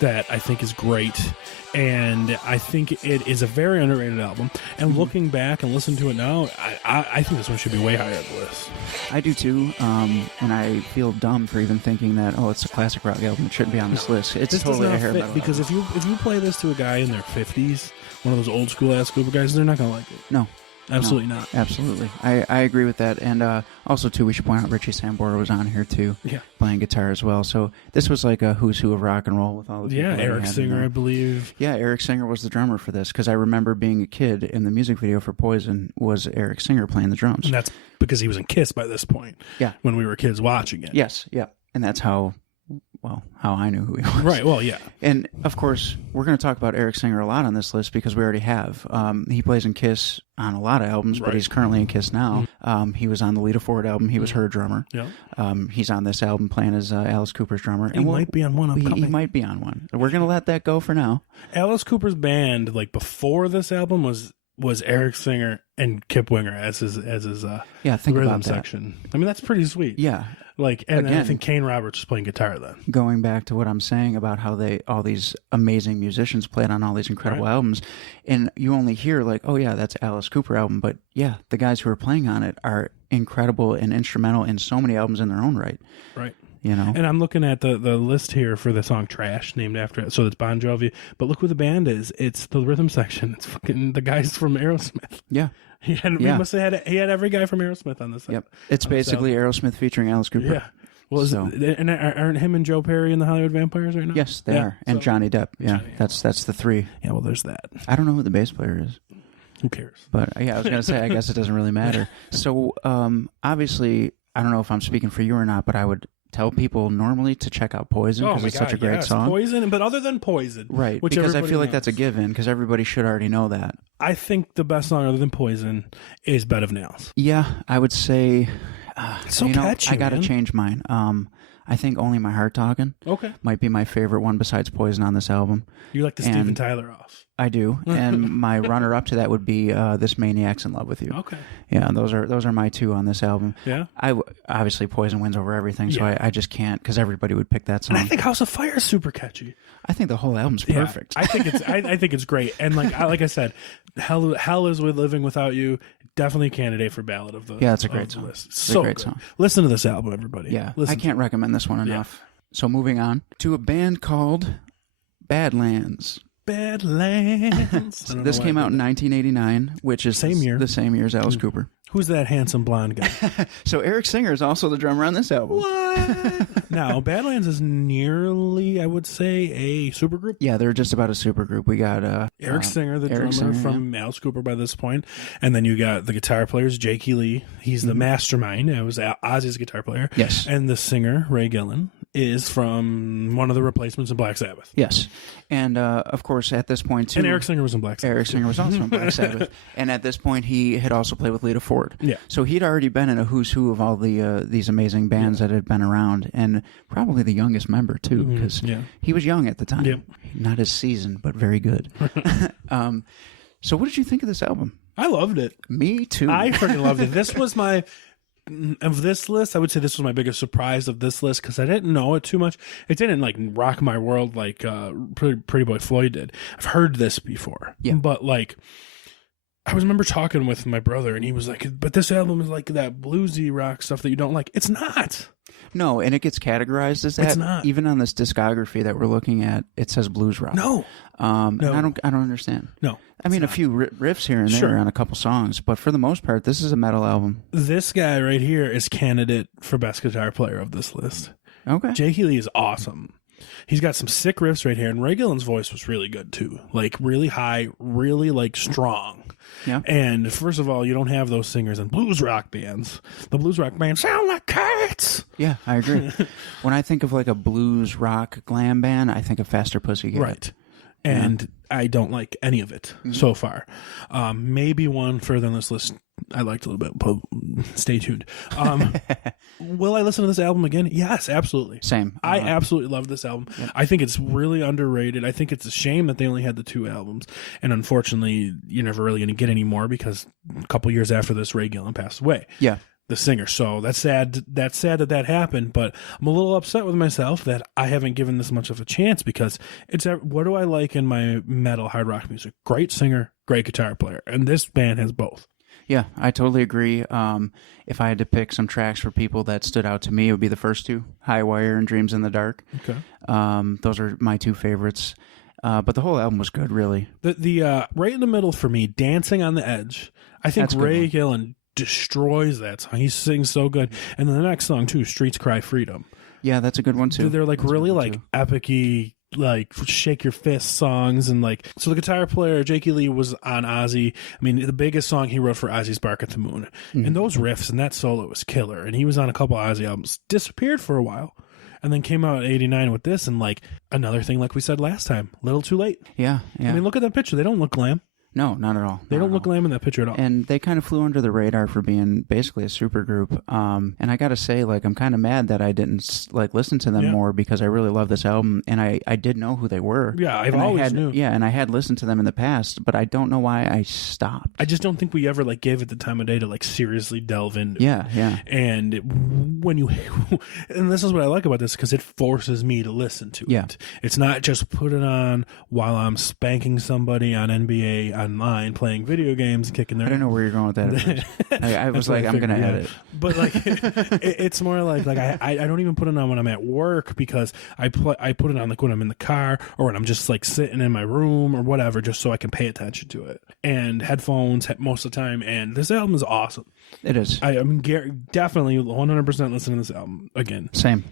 that I think is great, and I think it is a very underrated album. And looking back and listening to it now, I think this one should be way higher on the list. I do too, and I feel dumb for even thinking that, it's a classic rock album. It shouldn't be on this list. It's This totally does a not hair fit, metal because album. if you play this to a guy in their 50s, one of those old school ass Cooper guys, they're not going to like it. No. Absolutely No, not. Absolutely. I agree with that. And also, too, we should point out Richie Sambora was on here, too, playing guitar as well. So this was like a who's who of rock and roll with all the people. Yeah, that Eric had in Singer, there. I believe. Yeah, Eric Singer was the drummer for this, because I remember being a kid, in the music video for Poison was Eric Singer playing the drums. And that's because he was in Kiss by this point. Yeah. When we were kids watching it. Yes, yeah. And that's how I knew who he was. Right, well, yeah. And, of course, we're going to talk about Eric Singer a lot on this list because we already have. He plays in Kiss on a lot of albums, but he's currently in Kiss now. He was on the Lita Ford album. He was her drummer. Yeah. He's on this album playing as Alice Cooper's drummer. He might be on one upcoming. He might be on one. We're going to let that go for now. Alice Cooper's band, like before this album, was Eric Singer and Kip Winger as his Think rhythm about that. section. I mean, that's pretty sweet. Yeah. And Again, I think Kane Roberts was playing guitar then. Going back to what I'm saying about how all these amazing musicians played on all these incredible albums, and you only hear like, oh yeah, that's Alice Cooper album, but yeah, the guys who are playing on it are incredible and instrumental in so many albums in their own right. Right. You know? And I'm looking at the list here for the song Trash, named after it. So it's Bon Jovi. But look who the band is. It's the rhythm section. It's fucking the guys from Aerosmith. Yeah. He had every guy from Aerosmith on this. Yep. It's basically Aerosmith featuring Alice Cooper. Yeah. Well, and aren't him and Joe Perry in the Hollywood Vampires right now? Yes, they are. And Johnny Depp. Yeah. That's the three. Yeah, well, there's that. I don't know who the bass player is. Who cares? But yeah, I was going to say, I guess it doesn't really matter. So obviously, I don't know if I'm speaking for you or not, but I would tell people normally to check out Poison because it's such a great song. Poison, but other than Poison. Right, which because I feel like knows. that's a given because everybody should already know that. I think the best song other than Poison is Bed of Nails. Yeah, I would say... It's so catchy, I got to man. change mine. I think Only My Heart Talking might be my favorite one besides Poison on this album. You like the Steven Tyler off. I do, and my runner-up to that would be This Maniac's in Love with You. Okay. Yeah, those are my two on this album. Yeah. Obviously Poison wins over everything, so I just can't because everybody would pick that song. And I think House of Fire is super catchy. I think the whole album's perfect. Yeah, I think it's great. And like I said, Hell is with Living Without You. Definitely a candidate for Ballad of the it's a great song. List. It's So a great good. song. Listen to this album, everybody. Yeah, Listen I can't recommend this one enough. So moving on to a band called Badlands. Badlands. This came out in 1989, which is the same year as Alice Cooper. Who's that handsome blonde guy? So Eric Singer is also the drummer on this album. What? Now, Badlands is nearly, I would say, a supergroup. Yeah, they're just about a supergroup. We got Eric Singer, the Eric drummer Singer, from Alice Cooper by this point. And then you got the guitar players, Jakey Lee. He's the mastermind. It was Ozzy's guitar player. Yes. And the singer, Ray Gillen, is from one of the replacements in Black Sabbath. Yes. And, of course, at this point, too... And Eric Singer was in Black Sabbath. Eric Singer was also in Black Sabbath. And at this point, he had also played with Lita Ford. Yeah. So he'd already been in a who's who of all these amazing bands that had been around, and probably the youngest member, too, because he was young at the time. Yep. Not as seasoned, but very good. So what did you think of this album? I loved it. Me, too. I freaking loved it. This was of this list, I would say this was my biggest surprise of this list because I didn't know it too much. It didn't like rock my world like Pretty Boy Floyd did. I've heard this before, but like I remember talking with my brother and he was like, "But this album is like that bluesy rock stuff that you don't like." It's not. No, and it gets categorized as that. It's not. Even on this discography that we're looking at, it says blues rock. No. And I don't understand. No. I mean, a few riffs here and there on a couple songs, but for the most part, this is a metal album. This guy right here is candidate for best guitar player of this list. Okay. Jakey Lee is awesome. He's got some sick riffs right here, and Ray Gillen's voice was really good too. Like really high, really like strong. Yeah. And first of all, you don't have those singers in blues rock bands. The blues rock bands sound like cats. Yeah, I agree. When I think of like a blues rock glam band, I think of Faster Pussycat. Right. and I don't like any of it so far. Maybe one further on this list I liked a little bit, but stay tuned. Will I listen to this album again? Yes, absolutely. Same. I absolutely love this album. Yep. I think it's really underrated. I think it's a shame that they only had the 2 albums, and unfortunately, you're never really going to get any more because a couple years after this, Ray Gillen passed away. Yeah. The singer. So that's sad. That's sad that happened, but I'm a little upset with myself that I haven't given this much of a chance because what do I like in my metal hard rock music? Great singer, great guitar player, and this band has both. Yeah, I totally agree. If I had to pick some tracks for people that stood out to me, it would be the first 2, High Wire and Dreams in the Dark. Okay. Those are my 2 favorites. But the whole album was good, really. The right in the middle for me, Dancing on the Edge. I think Ray Gillen destroys that song. He sings so good. And then the next song too, Streets Cry Freedom. Yeah, that's a good one too. They're like that's really like epic-y, like shake your fist songs, and like so the guitar player Jakey Lee was on Ozzy. I mean, the biggest song he wrote for Ozzy's Bark at the Moon. And those riffs and that solo was killer. And he was on a couple Ozzy albums, disappeared for a while, and then came out in '89 with this. And like another thing, like we said last time, Little Too Late. Yeah. I mean, look at that picture. They don't look glam. No, not at all. They don't look glam in that picture at all. And they kind of flew under the radar for being basically a super group. And I got to say, like, I'm kind of mad that I didn't like listen to them more because I really love this album, and I did know who they were. Yeah, I've always knew. Yeah, and I had listened to them in the past, but I don't know why I stopped. I just don't think we ever like gave it the time of day to like seriously delve into. Yeah. And when you, and this is what I like about this because it forces me to listen to it. It's not just put it on while I'm spanking somebody on NBA online playing video games and kicking their. I don't know where you're going with that. I was like, I'm gonna edit. But like, it's more like I don't even put it on when I'm at work because I put it on like when I'm in the car or when I'm just like sitting in my room or whatever, just so I can pay attention to it. And headphones most of the time. And this album is awesome. It is. I'm definitely 100% listening to this album again. Same.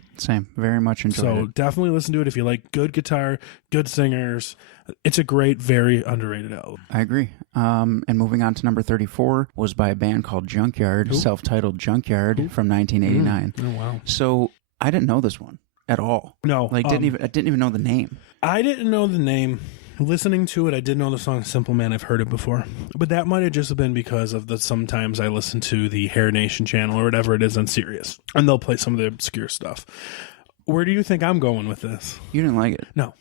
Very much enjoyed it. So definitely listen to it if you like good guitar, good singers. It's a great, very underrated album. I agree. And moving on to number 34 was by a band called Junkyard, self-titled Junkyard from 1989. Oh wow! So I didn't know this one at all. No, I didn't even know the name. I didn't know the name. Listening to it, I did know the song Simple Man. I've heard it before. But that might have just been because of the sometimes I listen to the Hair Nation channel or whatever it is on Sirius. And they'll play some of the obscure stuff. Where do you think I'm going with this? You didn't like it? No.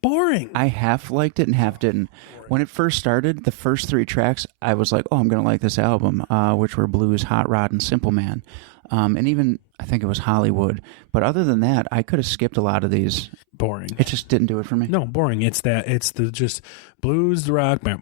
Boring. I half liked it and half didn't. When it first started, the first 3 tracks, I was like, oh, I'm going to like this album, which were Blues, Hot Rod, and Simple Man. And even, I think it was Hollywood. But other than that, I could have skipped a lot of these. Boring. It just didn't do it for me. No, boring. It's the just blues, the rock. It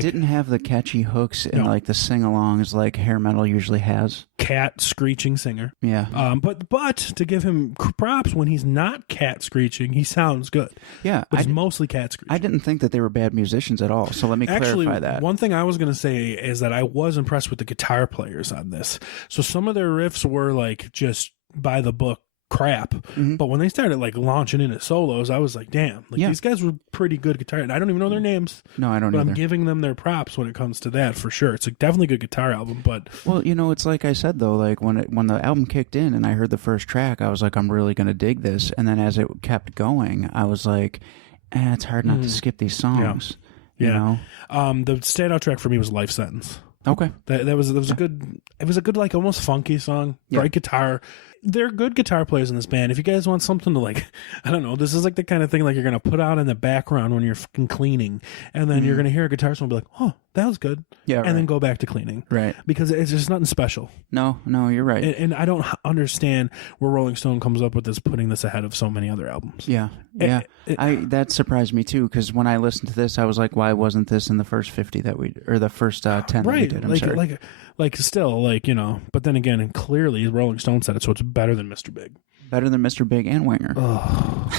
didn't have the catchy hooks and like the sing-alongs like hair metal usually has. Cat screeching singer. Yeah. But to give him props, when he's not cat screeching, he sounds good. Yeah. But it's mostly cat screeching. I didn't think that they were bad musicians at all, so let me clarify that. One thing I was going to say is that I was impressed with the guitar players on this. So some of their riffs were like just by the book crap, but when they started like launching into solos, I was like, damn, like these guys were pretty good guitar, and I don't even know their names. No, I don't but either. I'm giving them their props when it comes to that for sure. It's a definitely good guitar album, but well, it's like I said though, like when the album kicked in and I heard the first track, I was like, I'm really gonna dig this, and then as it kept going, I was like, it's hard not to skip these songs. You know? The standout track for me was Life Sentence. Okay. That was a good, it was a good like almost funky song. Great guitar. They're good guitar players in this band. If you guys want something to like, I don't know, this is like the kind of thing like you're going to put on in the background when you're fucking cleaning, and then you're going to hear a guitar song and be like, oh, that was good. Yeah. And then go back to cleaning. Right. Because it's just nothing special. No, you're right. And I don't understand where Rolling Stone comes up with this, putting this ahead of so many other albums. Yeah. That surprised me too, because when I listened to this, I was like, why wasn't this in the first 50 or the first 10 that we did? I'm sorry. Like still, like, but then again, and clearly Rolling Stone said it, so it's better than Mr. Big. Better than Mr. Big and Winger. Oh,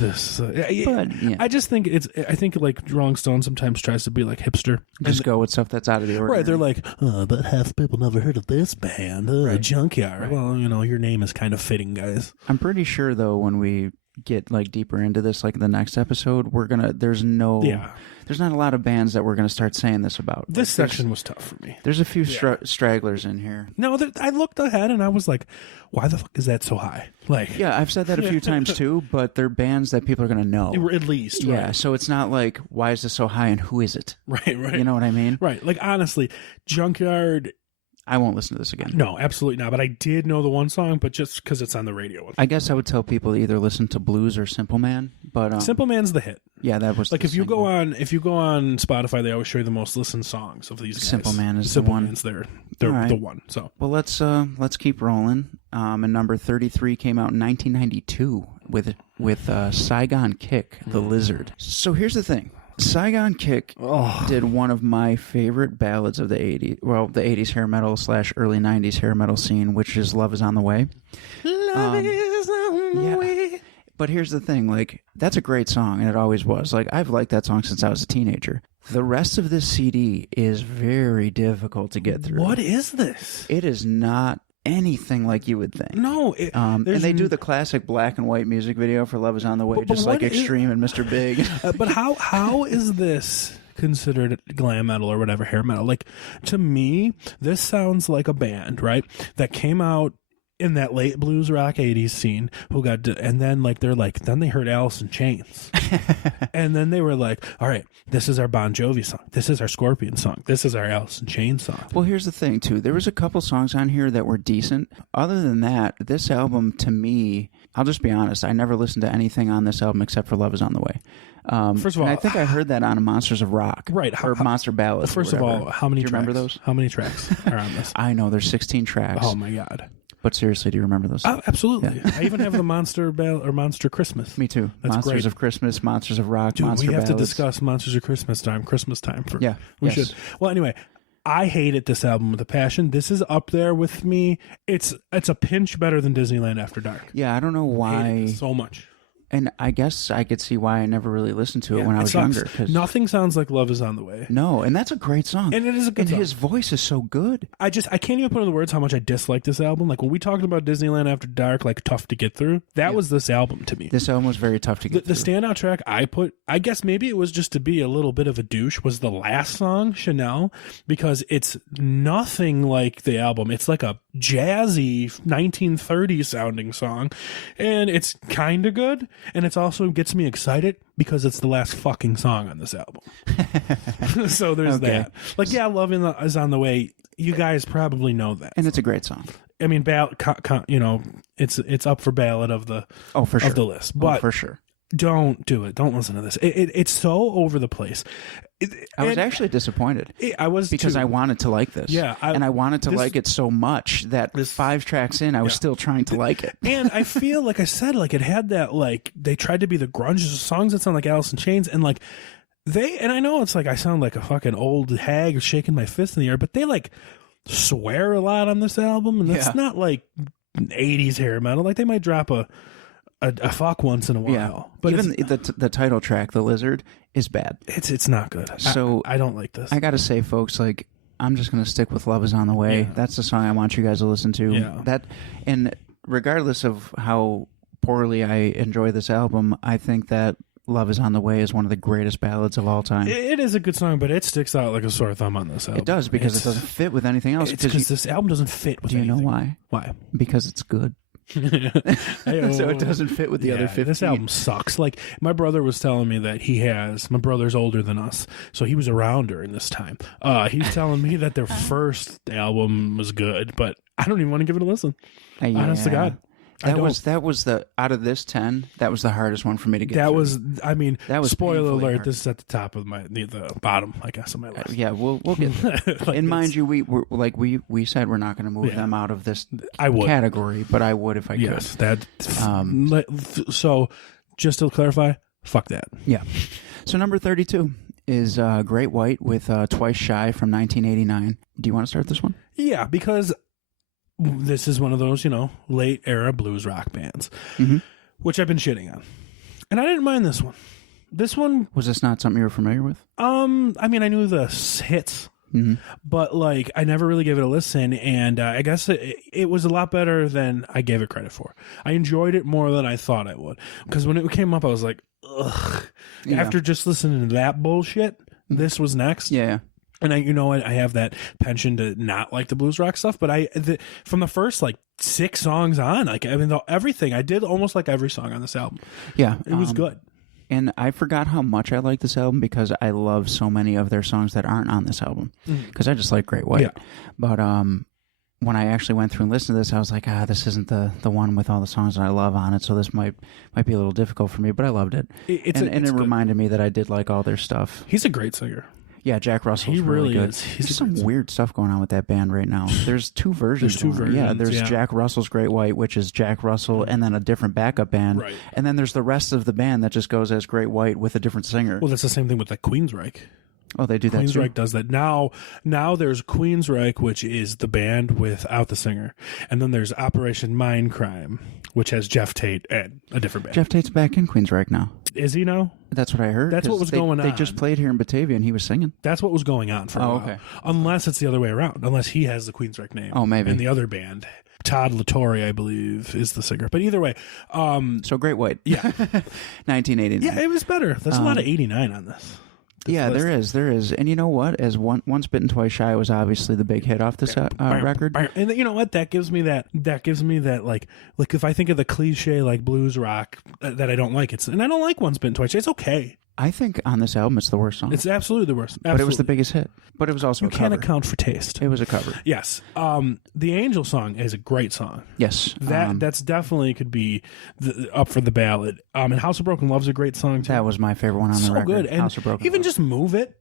this. I just think I think like Rolling Stone sometimes tries to be like hipster. Just go with stuff that's out of the ordinary. Right? They're like, but half people never heard of this band, Junkyard. Right. Well, your name is kind of fitting, guys. I'm pretty sure though when we get like deeper into this, like the next episode, there's not a lot of bands that we're gonna start saying this about. This section was tough for me. There's a few stragglers in here. No, I looked ahead and I was like, why the fuck is that so high? Like, yeah, I've said that a few times too, but they're bands that people are gonna know. At least, yeah. Right. So it's not like, why is this so high and who is it? Right. You know what I mean? Right. Like, honestly, Junkyard. I won't listen to this again. No, absolutely not. But I did know the one song, but just because it's on the radio. I guess I would tell people to either listen to Blues or Simple Man. But Simple Man's the hit. Yeah, that was like if you go on Spotify, they always show you the most listened songs of these guys. Simple Man is Simple the one. Man's they're right. the one. So well, let's keep rolling. And number 33 came out in 1992 with Saigon Kick, The Lizard. So here's the thing. Saigon Kick did one of my favorite ballads of the 80s. Well, the 80s hair metal / early 90s hair metal scene, which is Love Is On The Way. Love is on the way. But here's the thing, like, that's a great song, and it always was. Like, I've liked that song since I was a teenager. The rest of this CD is very difficult to get through. What is this? It is not anything like you would think. No. And they do the classic black and white music video for Love Is On The Way, just like Extreme and Mr. Big. But how is this considered glam metal or whatever, hair metal? Like, to me, this sounds like a band, right, that came out in that late blues rock 80s scene and then then they heard Alice in Chains. And then they were like, all right, this is our Bon Jovi song. This is our Scorpion song. This is our Alice in Chains song. Well, here's the thing, too. There was a couple songs on here that were decent. Other than that, this album, to me, I'll just be honest, I never listened to anything on this album except for Love Is On The Way. First of all, I think I heard that on Monsters of Rock. Right. Or Monster Ballads. First of all, how many do you tracks? remember those? How many tracks are on this? I know, there's 16 tracks. Oh, my God. But seriously, do you remember those? Oh, absolutely. Yeah. I even have the Monster Monster Christmas. Me too. That's Monsters great. of Christmas, Monsters of Rock, Dude, Monster we have Ballads. to discuss Monsters of Christmas time for Yeah. We yes. should. Well, anyway, I hated this album with a passion. This is up there with me. It's a pinch better than Disneyland After Dark. Yeah, I don't know why. So much. And I guess I could see why I never really listened to it when I was sucks. younger. 'Cause Nothing sounds like Love Is On The Way. no, and that's a great song. And it is a good and song. his voice is so good. I can't even put into words how much I dislike this album. Like when we talked about Disneyland After Dark, like tough to get through, that was this album to me. This album was very tough to get The through. standout track I guess maybe it was just to be a little bit of a douche, was the last song, Chanel, because it's nothing like the album. It's like a jazzy 1930s sounding song, and it's kind of good, and it's also gets me excited because it's the last fucking song on this album. So there's that. Like, yeah, Love Is On The Way. You guys probably know that. And it's a great song. I mean, it's up for ballad of the for sure. of the list, but for sure. Don't do it. Don't listen to this. It's so over the place. I was actually disappointed. I was because too. I wanted to like this. Yeah, and I wanted to like it so much that 5 tracks in, I was still trying to like it. And I feel like I said, like it had that, like they tried to be the grunge songs that sound like Alice in Chains, and like and I know it's like I sound like a fucking old hag shaking my fist in the air, but they like swear a lot on this album, and that's not like 80s hair metal. Like they might drop a fuck once in a while. Yeah. But even the title track, The Lizard, is bad. It's not good. So I don't like this. I gotta say, folks, like I'm just gonna stick with Love Is On The Way. Yeah. That's the song I want you guys to listen to. Yeah. And regardless of how poorly I enjoy this album, I think that Love Is On The Way is one of the greatest ballads of all time. It is a good song, but it sticks out like a sore thumb on this album. It does, because it doesn't fit with anything else. It's because this album doesn't fit with anything. Do you know why? Why? Because it's good. So it doesn't fit with the other 15. This album sucks. Like my brother was telling me that my brother's older than us, so he was around during this time. He's telling me that their first album was good, but I don't even want to give it a listen. Yeah. Honest to God. That was the out of this 10. That was the hardest one for me to get. That through. was, I mean, that was spoiler painfully alert. hard. This is at the top of the bottom, I guess, of my list. Yeah, we'll get there. Like and mind you, we said we're not going to move them out of this I would. category, but I would if I could. Yes, so just to clarify, fuck that. Yeah. So number 32 is Great White with Twice Shy from 1989. Do you want to start this one? Yeah, because this is one of those, late era blues rock bands, which I've been shitting on. And I didn't mind this one. This one... Was this not something you were familiar with? I mean, I knew the hits. but like I never really gave it a listen, and I guess it was a lot better than I gave it credit for. I enjoyed it more than I thought I would, because when it came up, I was like, ugh. Yeah. After just listening to that bullshit, this was next. Yeah. And I have that penchant to not like the blues rock stuff, but from the first like 6 songs on, like I mean everything, I did almost like every song on this album. Yeah. It was good. And I forgot how much I like this album because I love so many of their songs that aren't on this album. Because I just like Great White. Yeah. But when I actually went through and listened to this, I was like, this isn't the one with all the songs that I love on it, so this might be a little difficult for me, but I loved it. It reminded me that I did like all their stuff. He's a great singer. Yeah, Jack Russell's He really good. is. He's There's some weird stuff going on with that band right now. There's 2 versions. There's 2 versions. Yeah, there's Jack Russell's Great White, which is Jack Russell, and then a different backup band. Right. And then there's the rest of the band that just goes as Great White with a different singer. Well, that's the same thing with the Queensryche. Oh, they do that too? Queensryche does that. Now there's Queensryche, which is the band without the singer. And then there's Operation Mindcrime, which has Jeff Tate and a different band. Jeff Tate's back in Queensryche now. Is he now? That's what I heard. That's what was going on. They just played here in Batavia, and he was singing. That's what was going on for a while. Okay. Unless it's the other way around. Unless he has the Queensryche name. Oh, maybe. And the other band, Todd LaTorre, I believe, is the singer. But either way. So Great White. Yeah. 1989. Yeah, it was better. There's a lot of 89 on this. Yeah, there is. And you know what? As Once Bitten, Twice Shy was obviously the big hit off this record. And you know what? That gives me that like if I think of the cliche like blues rock that I don't like, and I don't like Once Bitten, Twice Shy. It's okay. I think on this album it's the worst song. It's absolutely the worst. But it was the biggest hit. But it was also You a cover. can't account for taste. It was a cover. Yes. The Angel song is a great song. Yes. That's definitely could be up for the ballad. And House of Broken Love's a great song too. That was my favorite one on the record. So good. And House of Broken even Love. just Move It,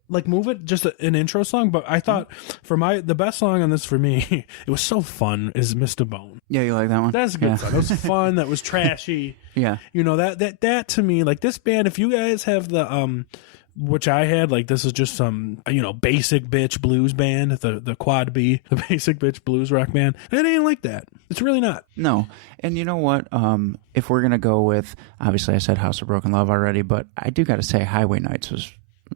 just an intro song. But I thought the best song on this for me, it was so fun, is Mr. Bone. Yeah, you like that one? That's a good song. That was fun. That was trashy. Yeah. You know, that to me, like this band, if you guys have the which I had, like this is just some basic bitch blues band, the Quad B, the basic bitch blues rock band. It ain't like that. It's really not. No. And you know what? If we're gonna go with, obviously I said House of Broken Love already, but I do gotta say Highway Nights is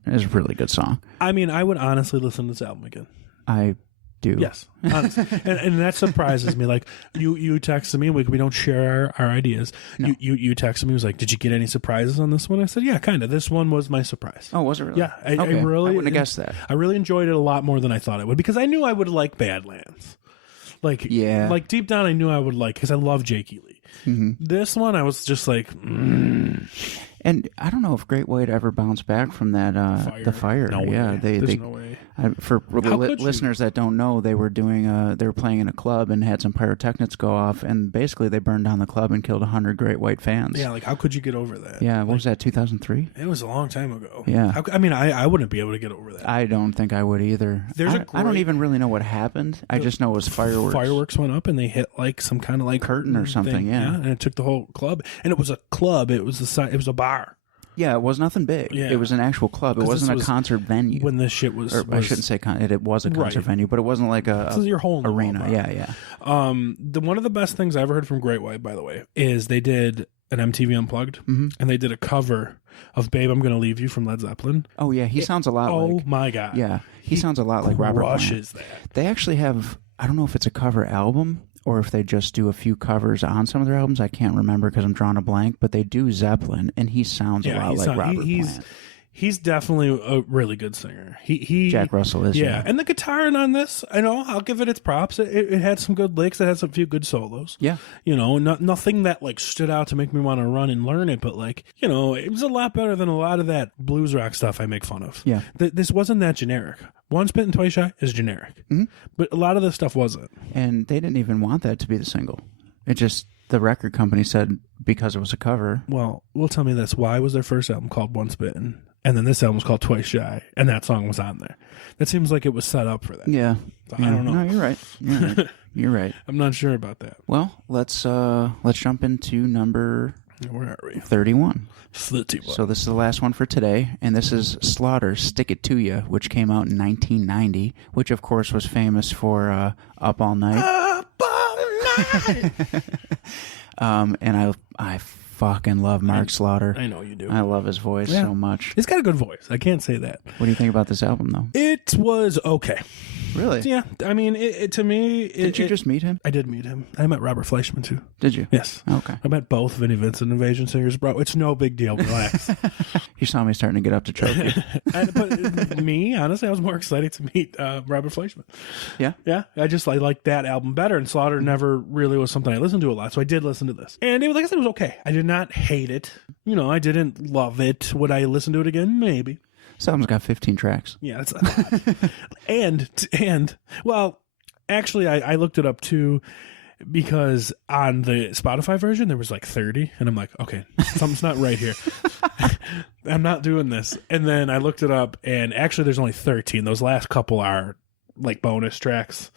a really good song. I mean, I would honestly listen to this album again. I do. Yes, honestly. and that surprises me. Like you texted me, we don't share our ideas. No. You texted me, was like, did you get any surprises on this one? I said, yeah, kind of. This one was my surprise. Oh, was it really? Yeah, I Okay. really I wouldn't have guessed that. I really enjoyed it a lot more than I thought I would, because I knew I would like Badlands. Like, Yeah. like deep down, I knew I would like, because I love Jake Ely. Mm-hmm. This one, I was just like, And I don't know if Great White ever bounced back from that the fire. No way. Yeah, There's no way. For How could you? listeners that don't know, they were playing in a club and had some pyrotechnics go off, and basically they burned down the club and killed 100 Great White fans. Yeah, like how could you get over that? Yeah, what was that? 2003. It was a long time ago. Yeah. I mean, I wouldn't be able to get over that. I don't think I would either. There's I don't even really know what happened. I just know it was fireworks. Fireworks went up and they hit like some kind of like Curtain or something, thing. yeah. And it took the whole club. And it was a club. It was it was a bar. Yeah, it was nothing big. Yeah. It was an actual club. It 'Cause wasn't this a concert venue. When this shit was, I shouldn't say it was a concert Right. venue, but it wasn't like This is your hole in the wall arena. bar. Yeah. One of the best things I ever heard from Great White, by the way, is they did an MTV Unplugged, and they did a cover of "Babe, I'm Gonna Leave You" from Led Zeppelin. Oh yeah, he sounds a lot Oh like. my god! Yeah, he sounds a lot like Robert Plant. Crushes that. They actually have. I don't know if it's a cover album or if they just do a few covers on some of their albums. I can't remember because I'm drawing a blank. But they do Zeppelin, and he sounds a lot like Robert Plant. He's definitely a really good singer. He Jack Russell is. yeah. And the guitar on this, I'll give it its props. It had some good licks. It had a few good solos. Yeah. Nothing that like stood out to make me want to run and learn it, but like, it was a lot better than a lot of that blues rock stuff I make fun of. Yeah. This wasn't that generic. Once Bitten, Twice Shy is generic. Mm-hmm. But a lot of this stuff wasn't. And they didn't even want that to be the single. It just, the record company said because it was a cover. Well, tell me this. Why was their first album called Once Bitten? And then this album was called Twice Shy, and that song was on there. That seems like it was set up for that. Yeah. So I don't know. No, you're right. You're right. I'm not sure about that. Well, let's jump into number Where are we? 31. 31. So this is the last one for today, and this is Slaughter's "Stick It To Ya," which came out in 1990, which of course was famous for "Up All Night." Up all night. And I fucking love Mark Slaughter. I know you do. I love his voice so much. He's got a good voice. I can't say that. What do you think about this album, though? It was okay. Really? Yeah. I mean, to me... Did you just meet him? I did meet him. I met Robert Fleischman, too. Did you? Yes. Okay. I met both Vinnie Vincent Invasion Singers, bro. It's no big deal. Relax. You saw me starting to get up to choke you. But me, honestly, I was more excited to meet Robert Fleischman. Yeah? Yeah. I liked that album better, and Slaughter never really was something I listened to a lot, so I did listen to this. And like I said, it was okay. I did not hate it. I didn't love it. Would I listen to it again? Maybe. This album's got 15 tracks. Yeah, that's a lot. and well, actually, I looked it up too, because on the Spotify version there was like 30, and I'm like, okay, something's not right here. I'm not doing this. And then I looked it up, and actually there's only 13. Those last couple are like bonus tracks.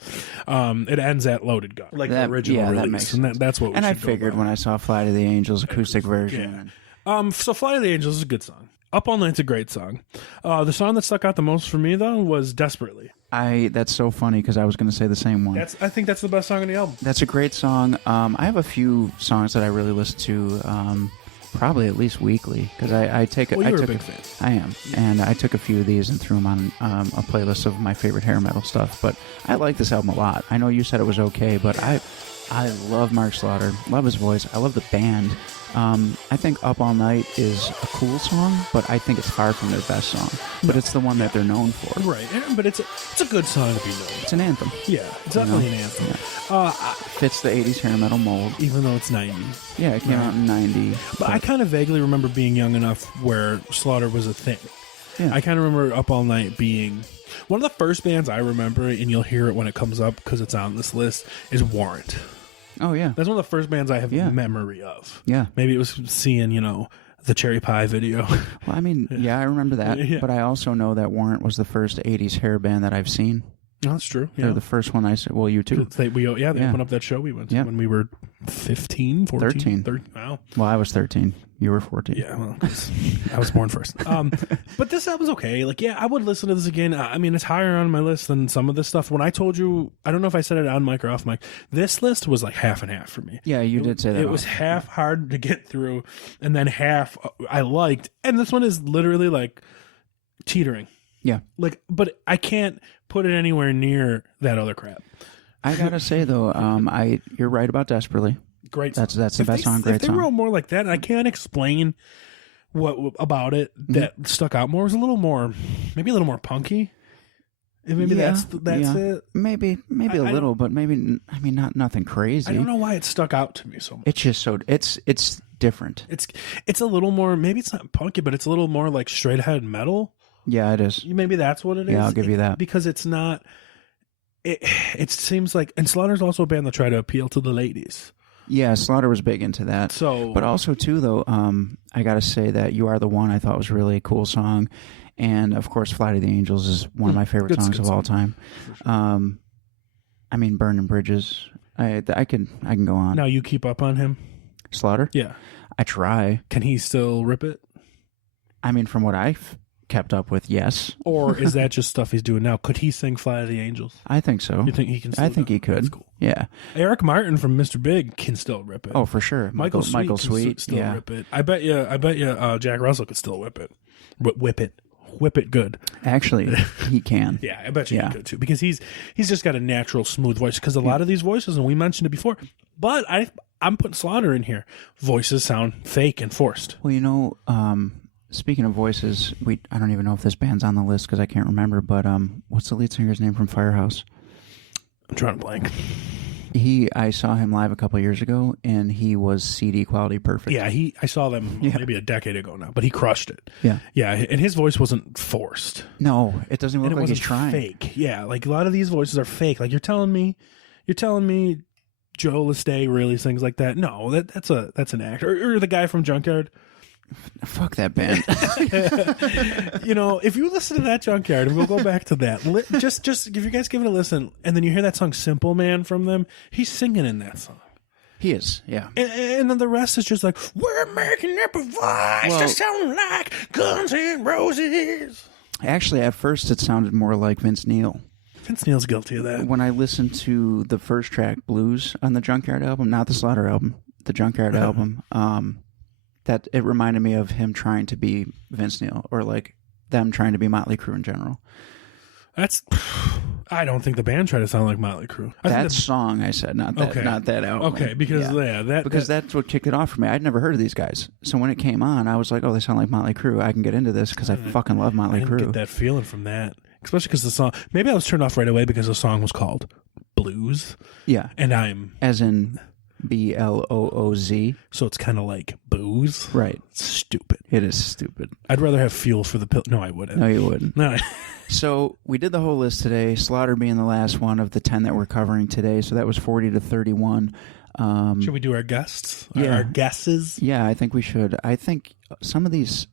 It ends at Loaded Gun, like the original release. That makes sense. That's what we And I figured when I saw Fly to the Angels acoustic version. Yeah. So Fly to the Angels is a good song. Up All Night's a great song. The song that stuck out the most for me, though, was Desperately. That's so funny, because I was going to say the same one. I think that's the best song on the album. That's a great song. I have a few songs that I really listen to, probably at least weekly, because I take a big fan. I am, and I took a few of these and threw them on a playlist of my favorite hair metal stuff. But I like this album a lot. I know you said it was okay, but I love Mark Slaughter, love his voice, I love the band. I think Up All Night is a cool song, but I think it's far from their best song. But it's the one that they're known for. Right, but it's a good song to be known. It's an anthem. Yeah, it's definitely an anthem. Yeah. Fits the 80s hair metal mold. Even though it's 90s. Yeah, it came out in 90. But I kind of vaguely remember being young enough where Slaughter was a thing. Yeah. I kind of remember Up All Night being... One of the first bands I remember, and you'll hear it when it comes up because it's on this list, is Warrant. Oh, yeah. That's one of the first bands I have memory of. Yeah. Maybe it was seeing, the Cherry Pie video. Well, I mean, yeah, I remember that. Yeah. But I also know that Warrant was the first 80s hair band that I've seen. Oh, that's true. Yeah. They're the first one I said. Well, you too. They opened up that show we went to when we were 15, 14. 13. Wow. Well, I was 13. You were 14. Yeah, well, I was born first. But this album's okay. Like, yeah, I would listen to this again. I mean, it's higher on my list than some of this stuff. When I told you, I don't know if I said it on mic or off mic, this list was like half and half for me. Yeah, you did say that. It was half hard to get through, and then half I liked. And this one is literally like teetering. Yeah. Like, but I can't put it anywhere near that other crap. I gotta say though, you're right about Desperately. Great song. That's the best song. Great song. If they wrote more like that, and I can't explain what about it that stuck out more, it was maybe a little more punky. Maybe that's it. Maybe a little, but maybe nothing crazy. I don't know why it stuck out to me so much. It's just it's different. It's a little more. Maybe it's not punky, but it's a little more like straight ahead metal. Yeah, it is. Maybe that's what it is. Yeah, I'll give you that. Because it's not... It seems like... And Slaughter's also a band that try to appeal to the ladies. Yeah, Slaughter was big into that. But also, too, though, I got to say that You Are the One I thought was really a cool song. And, of course, Fly to the Angels is one of my favorite songs of all time. Sure. I mean, Burning Bridges. I can go on. Now, you keep up on him? Slaughter? Yeah. I try. Can he still rip it? I mean, from what I've kept up with, yes. Or is that just stuff he's doing now? Could he sing Fly to the Angels? I think so. You think he can still I think he could. That's cool. Yeah. Eric Martin from Mr. Big can still rip it. Oh, for sure. Michael Sweet can still rip it. I bet you Jack Russell could still whip it. Whip it good. Actually, he can. Yeah, I bet you he could too, because he's just got a natural smooth voice. Because a lot of these voices, and we mentioned it before, but I'm putting Slaughter in here. Voices sound fake and forced. Well, speaking of voices, I don't even know if this band's on the list because I can't remember, but what's the lead singer's name from Firehouse? I'm trying to blank. I saw him live a couple years ago, and he was CD quality perfect. Yeah, I saw them maybe a decade ago now, but he crushed it. Yeah. Yeah, and his voice wasn't forced. No, it doesn't look like he's trying. Fake. Yeah, like a lot of these voices are fake. Like you're telling me Joe Lestat really sings like that? No, that's an actor. Or the guy from Junkyard. Fuck that band. If you listen to that Junkyard, and we'll go back to that. Just if you guys give it a listen, and then you hear that song "Simple Man" from them, he's singing in that song. He is, yeah. And then the rest is just like, we're making up a voice to sound like Guns N' Roses. Actually, at first, it sounded more like Vince Neil. Vince Neil's guilty of that. When I listened to the first track, Blues, on the Junkyard album, not the Slaughter album, the Junkyard album, that it reminded me of him trying to be Vince Neil, or like them trying to be Motley Crue in general. I don't think the band tried to sound like Motley Crue. That song, I said, not that album. Okay, because that's what kicked it off for me. I'd never heard of these guys, so when it came on, I was like, "Oh, they sound like Motley Crue. I can get into this because I fucking love Motley Crue." I didn't get that feeling from that, especially because the song. Maybe I was turned off right away because the song was called Blues. Yeah, and I'm as in BLOOZ. So it's kind of like booze, right? Stupid. It is stupid. I'd rather have fuel for the pill. No, I wouldn't. No, you wouldn't. No. So we did the whole list today, Slaughter being the last one of the 10 that we're covering today. So that was 40 to 31. Should we do our guests? Yeah. Our guesses? Yeah, I think we should. I think some of these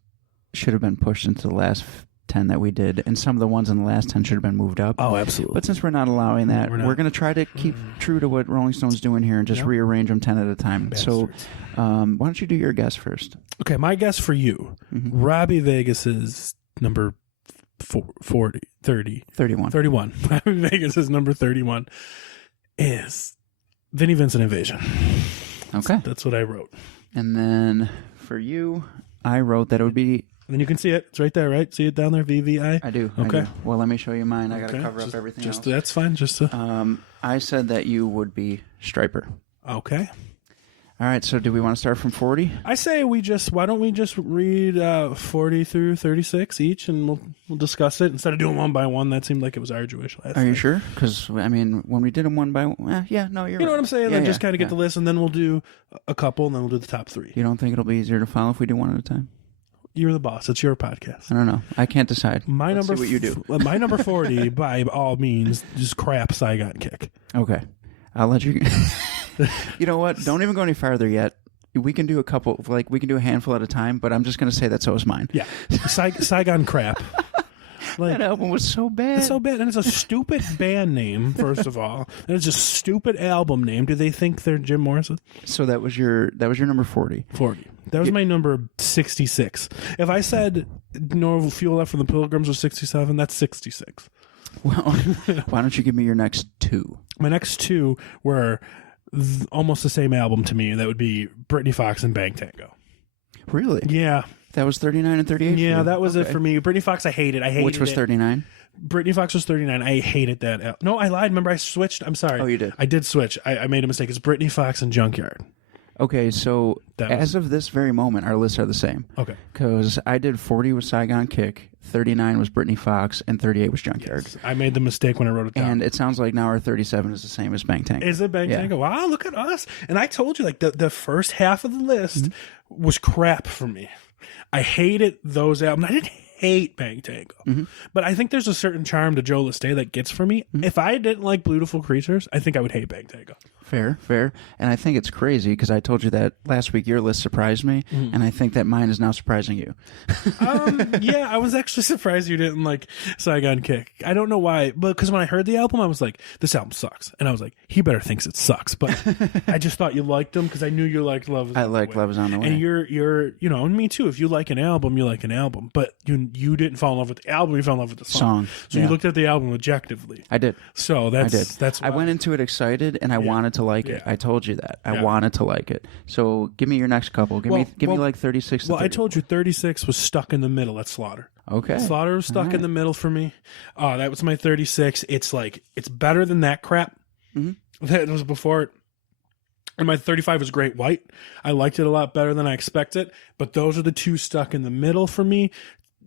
should have been pushed into the last 10 that we did, and some of the ones in the last 10 should have been moved up. Oh, absolutely. But since we're not allowing that, we're going to try to keep true to what Rolling Stone's doing here and just rearrange them 10 at a time. Bastards. So why don't you do your guess first? Okay, my guess for you, Robbie Vegas's number 31. Robbie Vegas's number 31 is Vinnie Vincent Invasion. Okay. That's what I wrote. And then for you, I wrote that it would be... And then you can see it. It's right there, right? See it down there, VVI? I do. Okay. I do. Well, let me show you mine. I got to cover up everything else. That's fine. I said that you would be Striper. Okay. All right, so do we want to start from 40? I say why don't we just read 40 through 36 each, and we'll discuss it instead of doing one by one. That seemed like it was arduous last Are you night. sure? Because, I mean, when we did them one by one, you're right. You know what I'm saying? Yeah, then just kind of get the list, and then we'll do a couple, and then we'll do the top three. You don't think it'll be easier to follow if we do one at a time? You're the boss. It's your podcast. I don't know. I can't decide. Let's see what you do. My number 40, by all means, just crap Saigon Kick. Okay. I'll let you... You know what? Don't even go any farther yet. We can do a couple, we can do a handful at a time, but I'm just going to say that so is mine. Yeah. Saigon crap. That album was so bad. It's so bad. And it's a stupid band name, first of all. And it's a stupid album name. Do they think they're Jim Morrison? So that was your number 40. 40. That was my number 66. If I said No Fuel Left for the Pilgrims was 67, that's 66. Well, why don't you give me your next two? My next two were almost the same album to me. That would be Britney Fox and Bang Tango. Really? Yeah. That was 39 and 38? Yeah, that was it for me. Britney Fox, I hated. Which was 39? Britney Fox was 39. I hated that. No, I lied. Remember, I switched. I'm sorry. Oh, you did? I did switch. I made a mistake. It's Britney Fox and Junkyard. Okay, so as of this very moment, our lists are the same. Okay. Because I did 40 was Saigon Kick, 39 was Britney Fox, and 38 was Junkyard. Yes. I made the mistake when I wrote it down. And it sounds like now our 37 is the same as Bang Tango. Is it Bang Tango? Wow, look at us. And I told you, the first half of the list was crap for me. I hated those albums. I didn't hate Bang Tango. But I think there's a certain charm to Joe Liste that gets for me. If I didn't like Beautiful Creatures, I think I would hate Bang Tango. Fair. And I think it's crazy because I told you that last week your list surprised me, and I think that mine is now surprising you. Yeah, I was actually surprised you didn't like Saigon Kick. I don't know why, but because when I heard the album, I was like, this album sucks. And I was like, he better thinks it sucks. But I just thought you liked them because I knew you liked Love Is on the Way. I like Love Is on the Way. And you're and me too. If you like an album, you like an album. But you didn't fall in love with the album, you fell in love with the song. So you looked at the album objectively. I did. So that's why. I went into it excited and I wanted to like it. I told you that. I wanted to like it. So give me your next couple. Give me like 36 to 30. I told you 36 was stuck in the middle. That's Slaughter. Okay. Slaughter was stuck in the middle for me. That was my 36. It's better than that crap that was before it. And my 35 was Great White. I liked it a lot better than I expected. But those are the two stuck in the middle for me.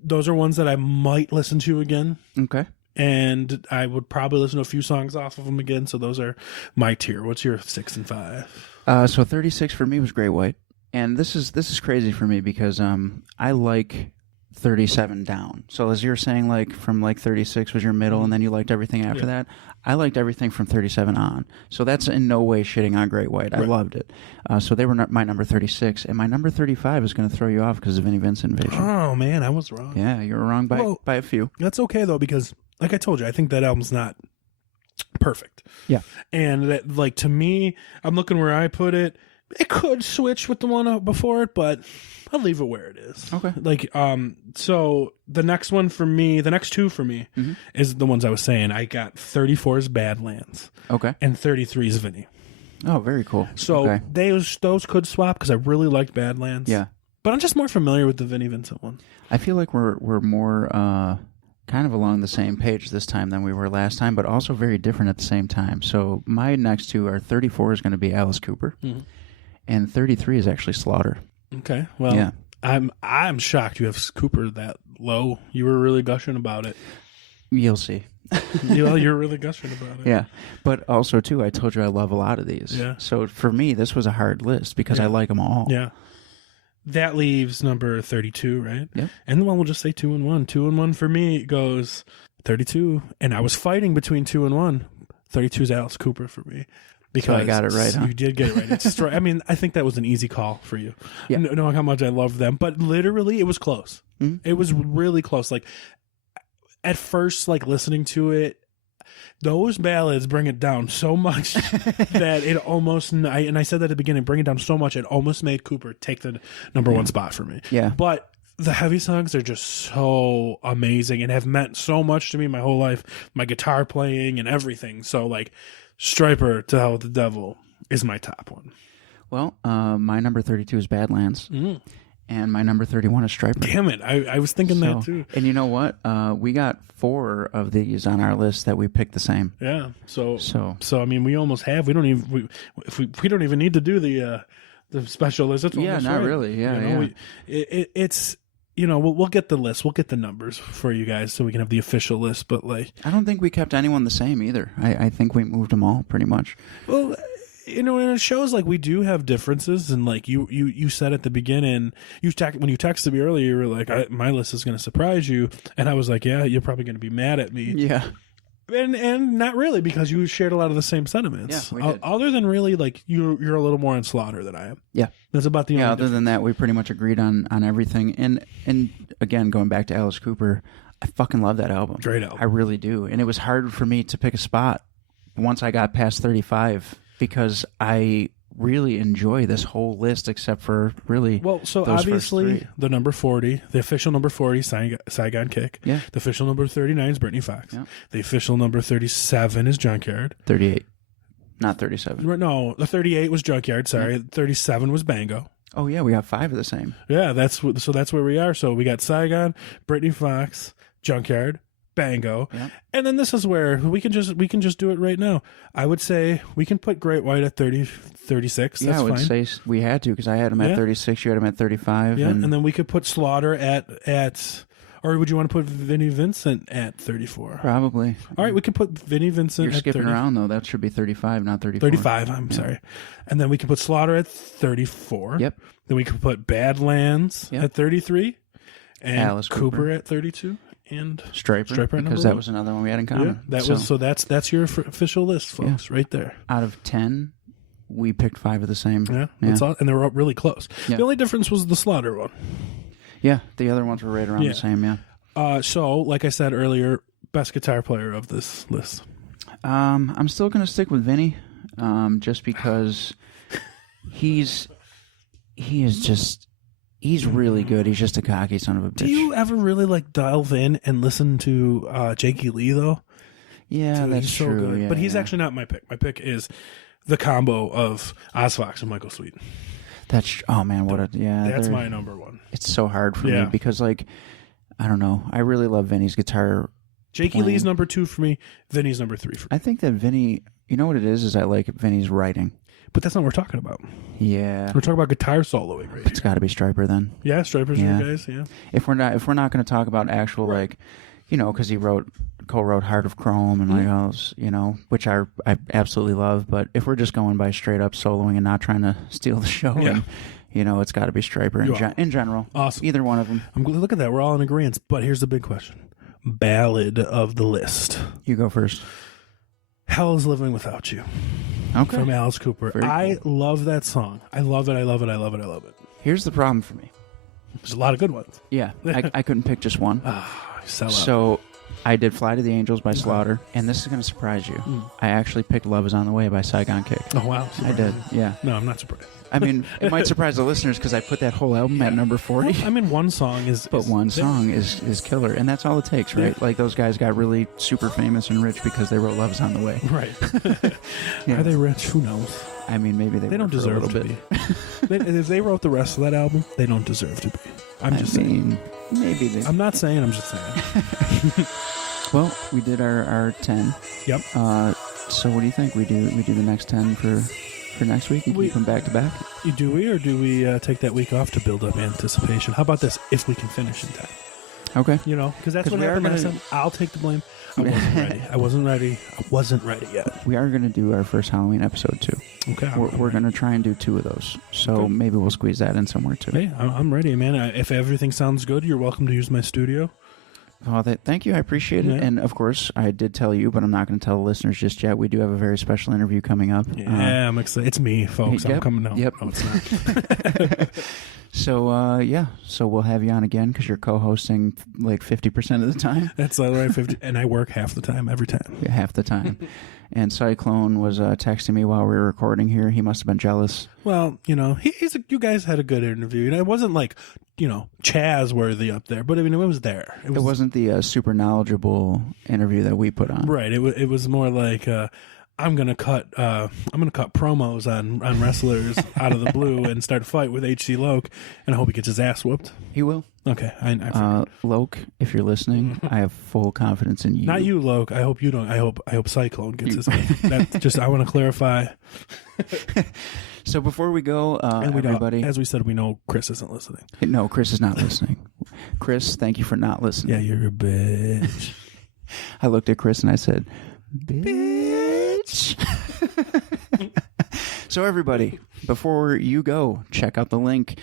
Those are ones that I might listen to again. Okay. And I would probably listen to a few songs off of them again. So those are my tier. What's your 6 and 5? So 36 for me was Great White. And this is crazy for me because I like 37 down. So as you're saying, from 36 was your middle and then you liked everything after that, I liked everything from 37 on. So that's in no way shitting on Great White. I loved it. So they were my number 36. And my number 35 is going to throw you off because of Vinnie Vincent Invasion. Oh, man, I was wrong. Yeah, you were wrong by a few. That's okay, though, because like I told you, I think that album's not perfect. Yeah. And that, to me, I'm looking where I put it. It could switch with the one before it, but I'll leave it where it is. Okay. So the next one for me, the next two for me, is the ones I was saying. I got 34 is Badlands. Okay. And 33 is Vinny. Oh, very cool. So those could swap because I really liked Badlands. Yeah. But I'm just more familiar with the Vinnie Vincent one. I feel like we're more kind of along the same page this time than we were last time, but also very different at the same time. So my next two are 34 is going to be Alice Cooper, and 33 is actually Slaughter. Okay, well, Yeah. I'm shocked you have Cooper that low. You were really gushing about it. You'll see. You're really gushing about it. Yeah, but also too, I told you I love a lot of these. Yeah. So for me, this was a hard list because I like them all. Yeah. That leaves number 32, right? Yep. And then we'll just say 2 and 1. 2 and 1 for me goes 32, and I was fighting between 2 and 1. 32 is Alice Cooper for me. Because So I got it right, huh? You did get it right. It's I mean, I think that was an easy call for you. Yeah. Knowing how much I love them, but literally, it was close. Mm-hmm. It was really close. Like at first, like listening to it, those ballads bring it down so much that it almost. And I said that at the beginning, bring it down so much it almost made Cooper take the number one spot for me. Yeah. But the heavy songs are just so amazing and have meant so much to me my whole life. My guitar playing and everything. So like, Striper to Hell with the Devil is my top one. Well, my number 32 is Badlands, and my number 31 is Striper. Damn it, I was thinking that too. And you know what? We got 4 of these on our list that we picked the same. Yeah. So I mean, we almost have. We don't even we don't even need to do the special list. That's Yeah, not really. Yeah, you know, yeah. It's. You know, we'll get the list. We'll get the numbers for you guys so we can have the official list. But, like... I don't think we kept anyone the same either. I think we moved them all pretty much. Well, you know, and it shows, like, we do have differences. And, like, you said at the beginning, when you texted me earlier, you were like, my list is going to surprise you. And I was like, yeah, you're probably going to be mad at me. Yeah. And not really, because you shared a lot of the same sentiments. Yeah, we did. Other than really, like, you're a little more on Slaughter than I am. Yeah. That's about the only Other difference. than that, we pretty much agreed on everything. And again, going back to Alice Cooper, I fucking love that album. Great album. I really do. And it was hard for me to pick a spot once I got past 35 because I really enjoy this whole list except for really so those obviously first 3. the number 40, the official number 40, Saigon Kick. Yeah. The official number 39 is Brittany Fox. Yeah. The official number 37 is Junkyard. 38. Not 37. No, the 38 was Junkyard. Sorry, 37 was Bango. Oh yeah, we got 5 of the same. Yeah, that's where we are. So we got Saigon, Brittany Fox, Junkyard, Bango, and then this is where we can just do it right now. I would say we can put Great White at 36. Yeah, That's I would fine. say we had to because I had him at 36. You had him at 35. Yeah, and then we could put Slaughter at. Or would you want to put Vinnie Vincent at 34? Probably. All right, we could put Vinnie Vincent You're at skipping 30. around, though. That should be 35, not 34. 35, I'm sorry. And then we can put Slaughter at 34. Yep. Then we could put Badlands at 33. And Alice Cooper at 32. And Striper at because number that 1. was another one we had in common. That's your official list, folks, right there. Out of 10, we picked 5 of the same. Yeah. That's all, and they were really close. Yeah. The only difference was the Slaughter one. Yeah, the other ones were right around the same, yeah. So, like I said earlier, best guitar player of this list. I'm still going to stick with Vinny, just because he's really good. He's just a cocky son of a bitch. Do you ever really like delve in and listen to Jakey Lee though? Yeah, Dude, that's he's so true. good. Yeah, but he's actually not my pick. My pick is the combo of Oz Fox and Michael Sweet. That's That's my number 1. It's so hard for Yeah. me because I don't know. I really love Vinny's guitar. Jakey Lee's number 2 for me. Vinny's number 3 for me. I think that Vinny, you know what it is I like Vinny's writing. But that's not what we're talking about. Yeah. We're talking about guitar soloing right It's got to be Striper then. Yeah, Striper's Yeah. your guys, yeah. If we're not going to talk about actual because he co-wrote Heart of Chrome and like all those, which I absolutely love. But if we're just going by straight up soloing and not trying to steal the show, it's got to be Striper in general. Awesome. Either one of them. Look at that. We're all in agreement. But here's the big question. Ballad of the list. You go first. Hell is Living Without You. Okay. From Alice Cooper. Very I cool. love that song. I love it. I love it. I love it. I love it. Here's the problem for me. There's a lot of good ones. Yeah, I couldn't pick just one. Sell out. So I did Fly to the Angels by Slaughter, and this is going to surprise you. I actually picked Love Is on the Way by Saigon Kick. Oh, wow. I did, yeah. No, I'm not surprised. I mean, it might surprise the listeners because I put that whole album at number 40. Well, I mean, one song is... But one song is killer, and that's all it takes, right? Yeah. Like, those guys got really super famous and rich because they wrote Love Is on the Way. Right. Yeah. Are they rich? Who knows? I mean, maybe they don't were for a deserve little to bit. be. If they wrote the rest of that album, they don't deserve to be. I'm just saying. Maybe they... I'm not saying, I'm just saying. Well, we did our 10. Yep. So what do you think? We do the next 10 for next week and keep them back to back? Do we, or do we take that week off to build up anticipation? How about this? If we can finish in time. Okay. You know, because that's what we are happened last gonna- time. I'll take the blame. I wasn't ready yet. We are going to do our first Halloween episode, too. Okay. We're going to try and do 2 of those. So maybe we'll squeeze that in somewhere, too. Hey, I'm ready, man. If everything sounds good, you're welcome to use my studio. Oh, thank you. I appreciate it. Yeah. And, of course, I did tell you, but I'm not going to tell the listeners just yet. We do have a very special interview coming up. Yeah, I'm excited. It's me, folks. Yep, I'm coming out. Yep. No, it's not. So, so we'll have you on again because you're co-hosting like 50% of the time. That's all right. 50, and I work half the time, every time. Yeah, half the time. And Cyclone was texting me while we were recording here. He must have been jealous. Well, you know, you guys had a good interview. And it wasn't like, you know, Chazz worthy up there, but I mean, it was there. It wasn't the super knowledgeable interview that we put on. Right. It was more like I'm gonna cut promos on wrestlers out of the blue and start a fight with H.C. Loke, and I hope he gets his ass whooped. He will. Okay, I Loke, if you're listening, I have full confidence in you. not you, Loke. I hope you don't. I hope Cyclone gets his. That just I want to clarify. So before we go, And everybody, as we said, we know Chris isn't listening. no, Chris is not listening. Chris, thank you for not listening. Yeah, you're a bitch. I looked at Chris and I said, bitch. So everybody, before you go, check out the link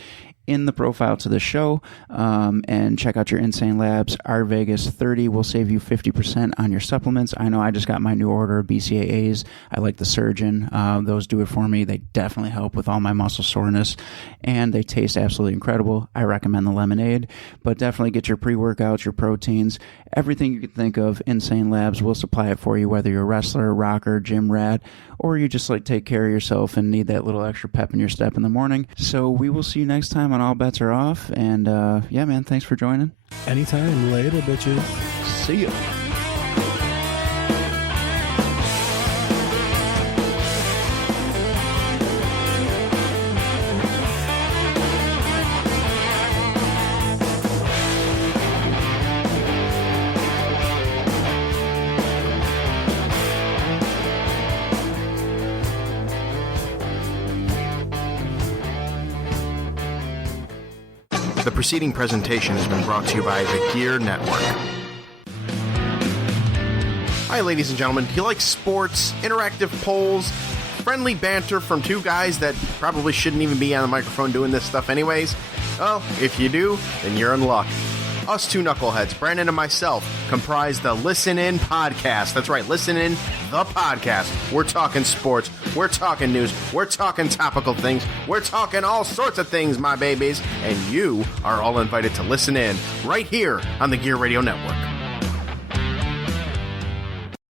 in the profile to the show, and check out your Insane Labs R Vegas 30 will save you 50% on your supplements. I know I just got my new order of BCAAs. I like the Surgeon. Those do it for me. They definitely help with all my muscle soreness, and they taste absolutely incredible. I recommend the lemonade, but definitely get your pre-workouts, your proteins, everything you can think of. Insane Labs will supply it for you, whether you're a wrestler, rocker, gym rat, or you just like take care of yourself and need that little extra pep in your step in the morning. So we will see you next time on All Bets Are Off. And yeah, man, thanks for joining. Anytime, later, bitches. See ya. The preceding presentation has been brought to you by the Gear Network. Hi, ladies and gentlemen. Do you like sports, interactive polls, friendly banter from two guys that probably shouldn't even be on the microphone doing this stuff anyways? Well, if you do, then you're in luck. Us two knuckleheads, Brandon and myself, comprise the Listen In Podcast. That's right, Listen In, the podcast. We're talking sports, we're talking news, we're talking topical things, we're talking all sorts of things, my babies. And you are all invited to listen in right here on the Gear Radio Network.